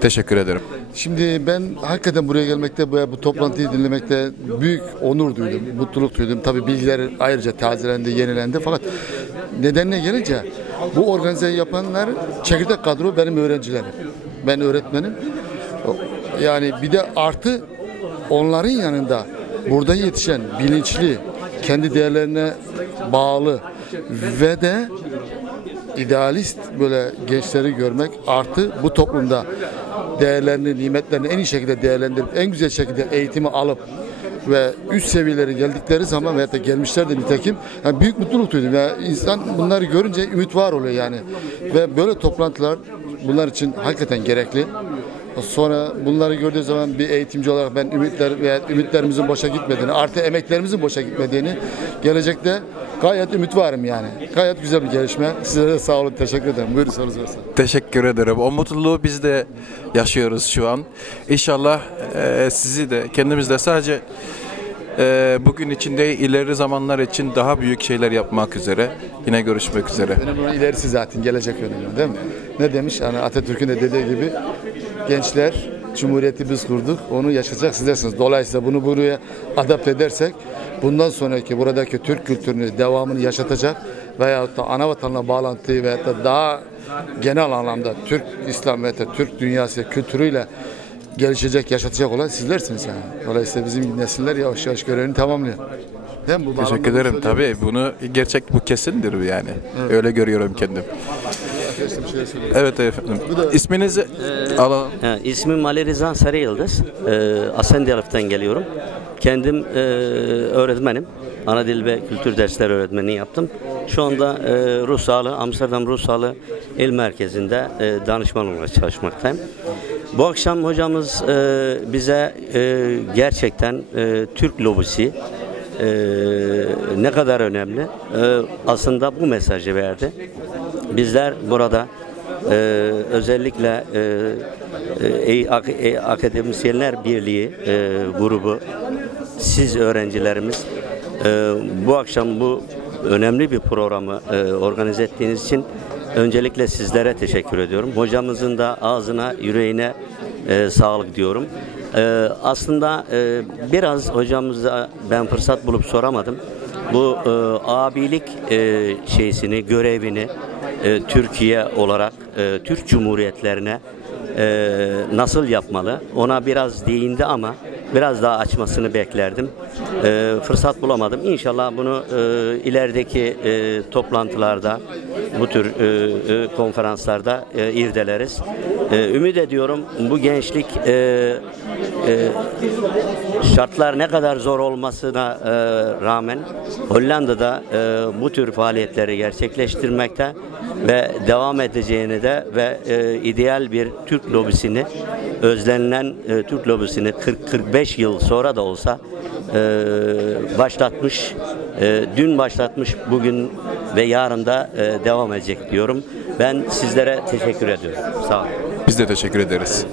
Teşekkür ederim. Şimdi ben hakikaten buraya gelmekte, bu toplantıyı dinlemekte büyük onur duydum, mutluluk duydum. Tabii bilgiler ayrıca tazelendi, yenilendi. Fakat nedenine gelince bu organizeyi yapanlar çekirdek kadro benim öğrencilerim. Ben öğretmenim. Yani bir de artı onların yanında burada yetişen bilinçli, kendi değerlerine bağlı ve de idealist böyle gençleri görmek, artı bu toplumda değerlerini, nimetlerini en iyi şekilde değerlendirip en güzel şekilde eğitimi alıp ve üst seviyelere geldikleri zaman veyahut da gelmişler de nitekim yani büyük mutluluk duydum. Yani insan bunları görünce ümit var oluyor yani. Ve böyle toplantılar bunlar için hakikaten gerekli. Sonra bunları gördüğü zaman bir eğitimci olarak ben ümitlerimizin boşa gitmediğini, artı emeklerimizin boşa gitmediğini, gelecekte gayet ümit varım yani. Gayet güzel bir gelişme. Size de sağ olun, teşekkür ederim. Buyurun, sorunuz varsa. Teşekkür ederim. O mutluluğu biz de yaşıyoruz şu an. İnşallah sizi de, kendimiz de sadece Bugün için de ileri zamanlar için daha büyük şeyler yapmak üzere. Yine görüşmek üzere. Önemli olan ilerisi zaten gelecek önemli değil mi? Ne demiş? Hani Atatürk'ün de dediği gibi gençler Cumhuriyeti biz kurduk, onu yaşayacak sizlersiniz. Dolayısıyla bunu buraya adapte edersek bundan sonraki buradaki Türk kültürünü, devamını yaşatacak veyahut da ana vatanla bağlantıyı veyahut da daha genel anlamda Türk İslamiyet'e, Türk dünyası kültürüyle gelişecek, yaşatacak olan sizlersiniz yani. Dolayısıyla bizim nesiller yavaş yavaş görevini tamamlıyor. Değil mi? Bu Teşekkür ederim. Tabii bunu bu kesindir yani. Evet. Öyle görüyorum kendim. Evet efendim. İsminizi alalım. İsmim Ali Rıza Sarıyıldız. Asendiyalık'tan geliyorum. Kendim öğretmenim. Ana dil ve kültür dersleri öğretmenliği yaptım. Şu anda Amsterdam Ruh Sağlığı İl Merkezi'nde danışman olarak çalışmaktayım. Bu akşam hocamız bize gerçekten Türk lobisi ne kadar önemli aslında bu mesajı verdi. Bizler burada özellikle Akademisyenler Birliği grubu, siz öğrencilerimiz bu akşam bu önemli bir programı organize ettiğiniz için öncelikle sizlere teşekkür ediyorum. Hocamızın da ağzına, yüreğine sağlık diyorum. Aslında biraz hocamıza ben fırsat bulup soramadım. Bu abilik görevini Türkiye olarak Türk Cumhuriyetlerine nasıl yapmalı? Ona biraz değindi ama biraz daha açmasını beklerdim. Fırsat bulamadım. İnşallah bunu ilerideki toplantılarda, bu tür konferanslarda irdeleriz. Ümit ediyorum bu gençlik şartlar ne kadar zor olmasına rağmen Hollanda'da bu tür faaliyetleri gerçekleştirmekte ve devam edeceğini de ve ideal bir Türk lobisini, özlenilen Türk lobisini 40-45 yıl sonra da olsa başlatmış, dün başlatmış, bugün ve yarın da devam edecek diyorum. Ben sizlere teşekkür ediyorum. Sağ olun. Biz de teşekkür ederiz.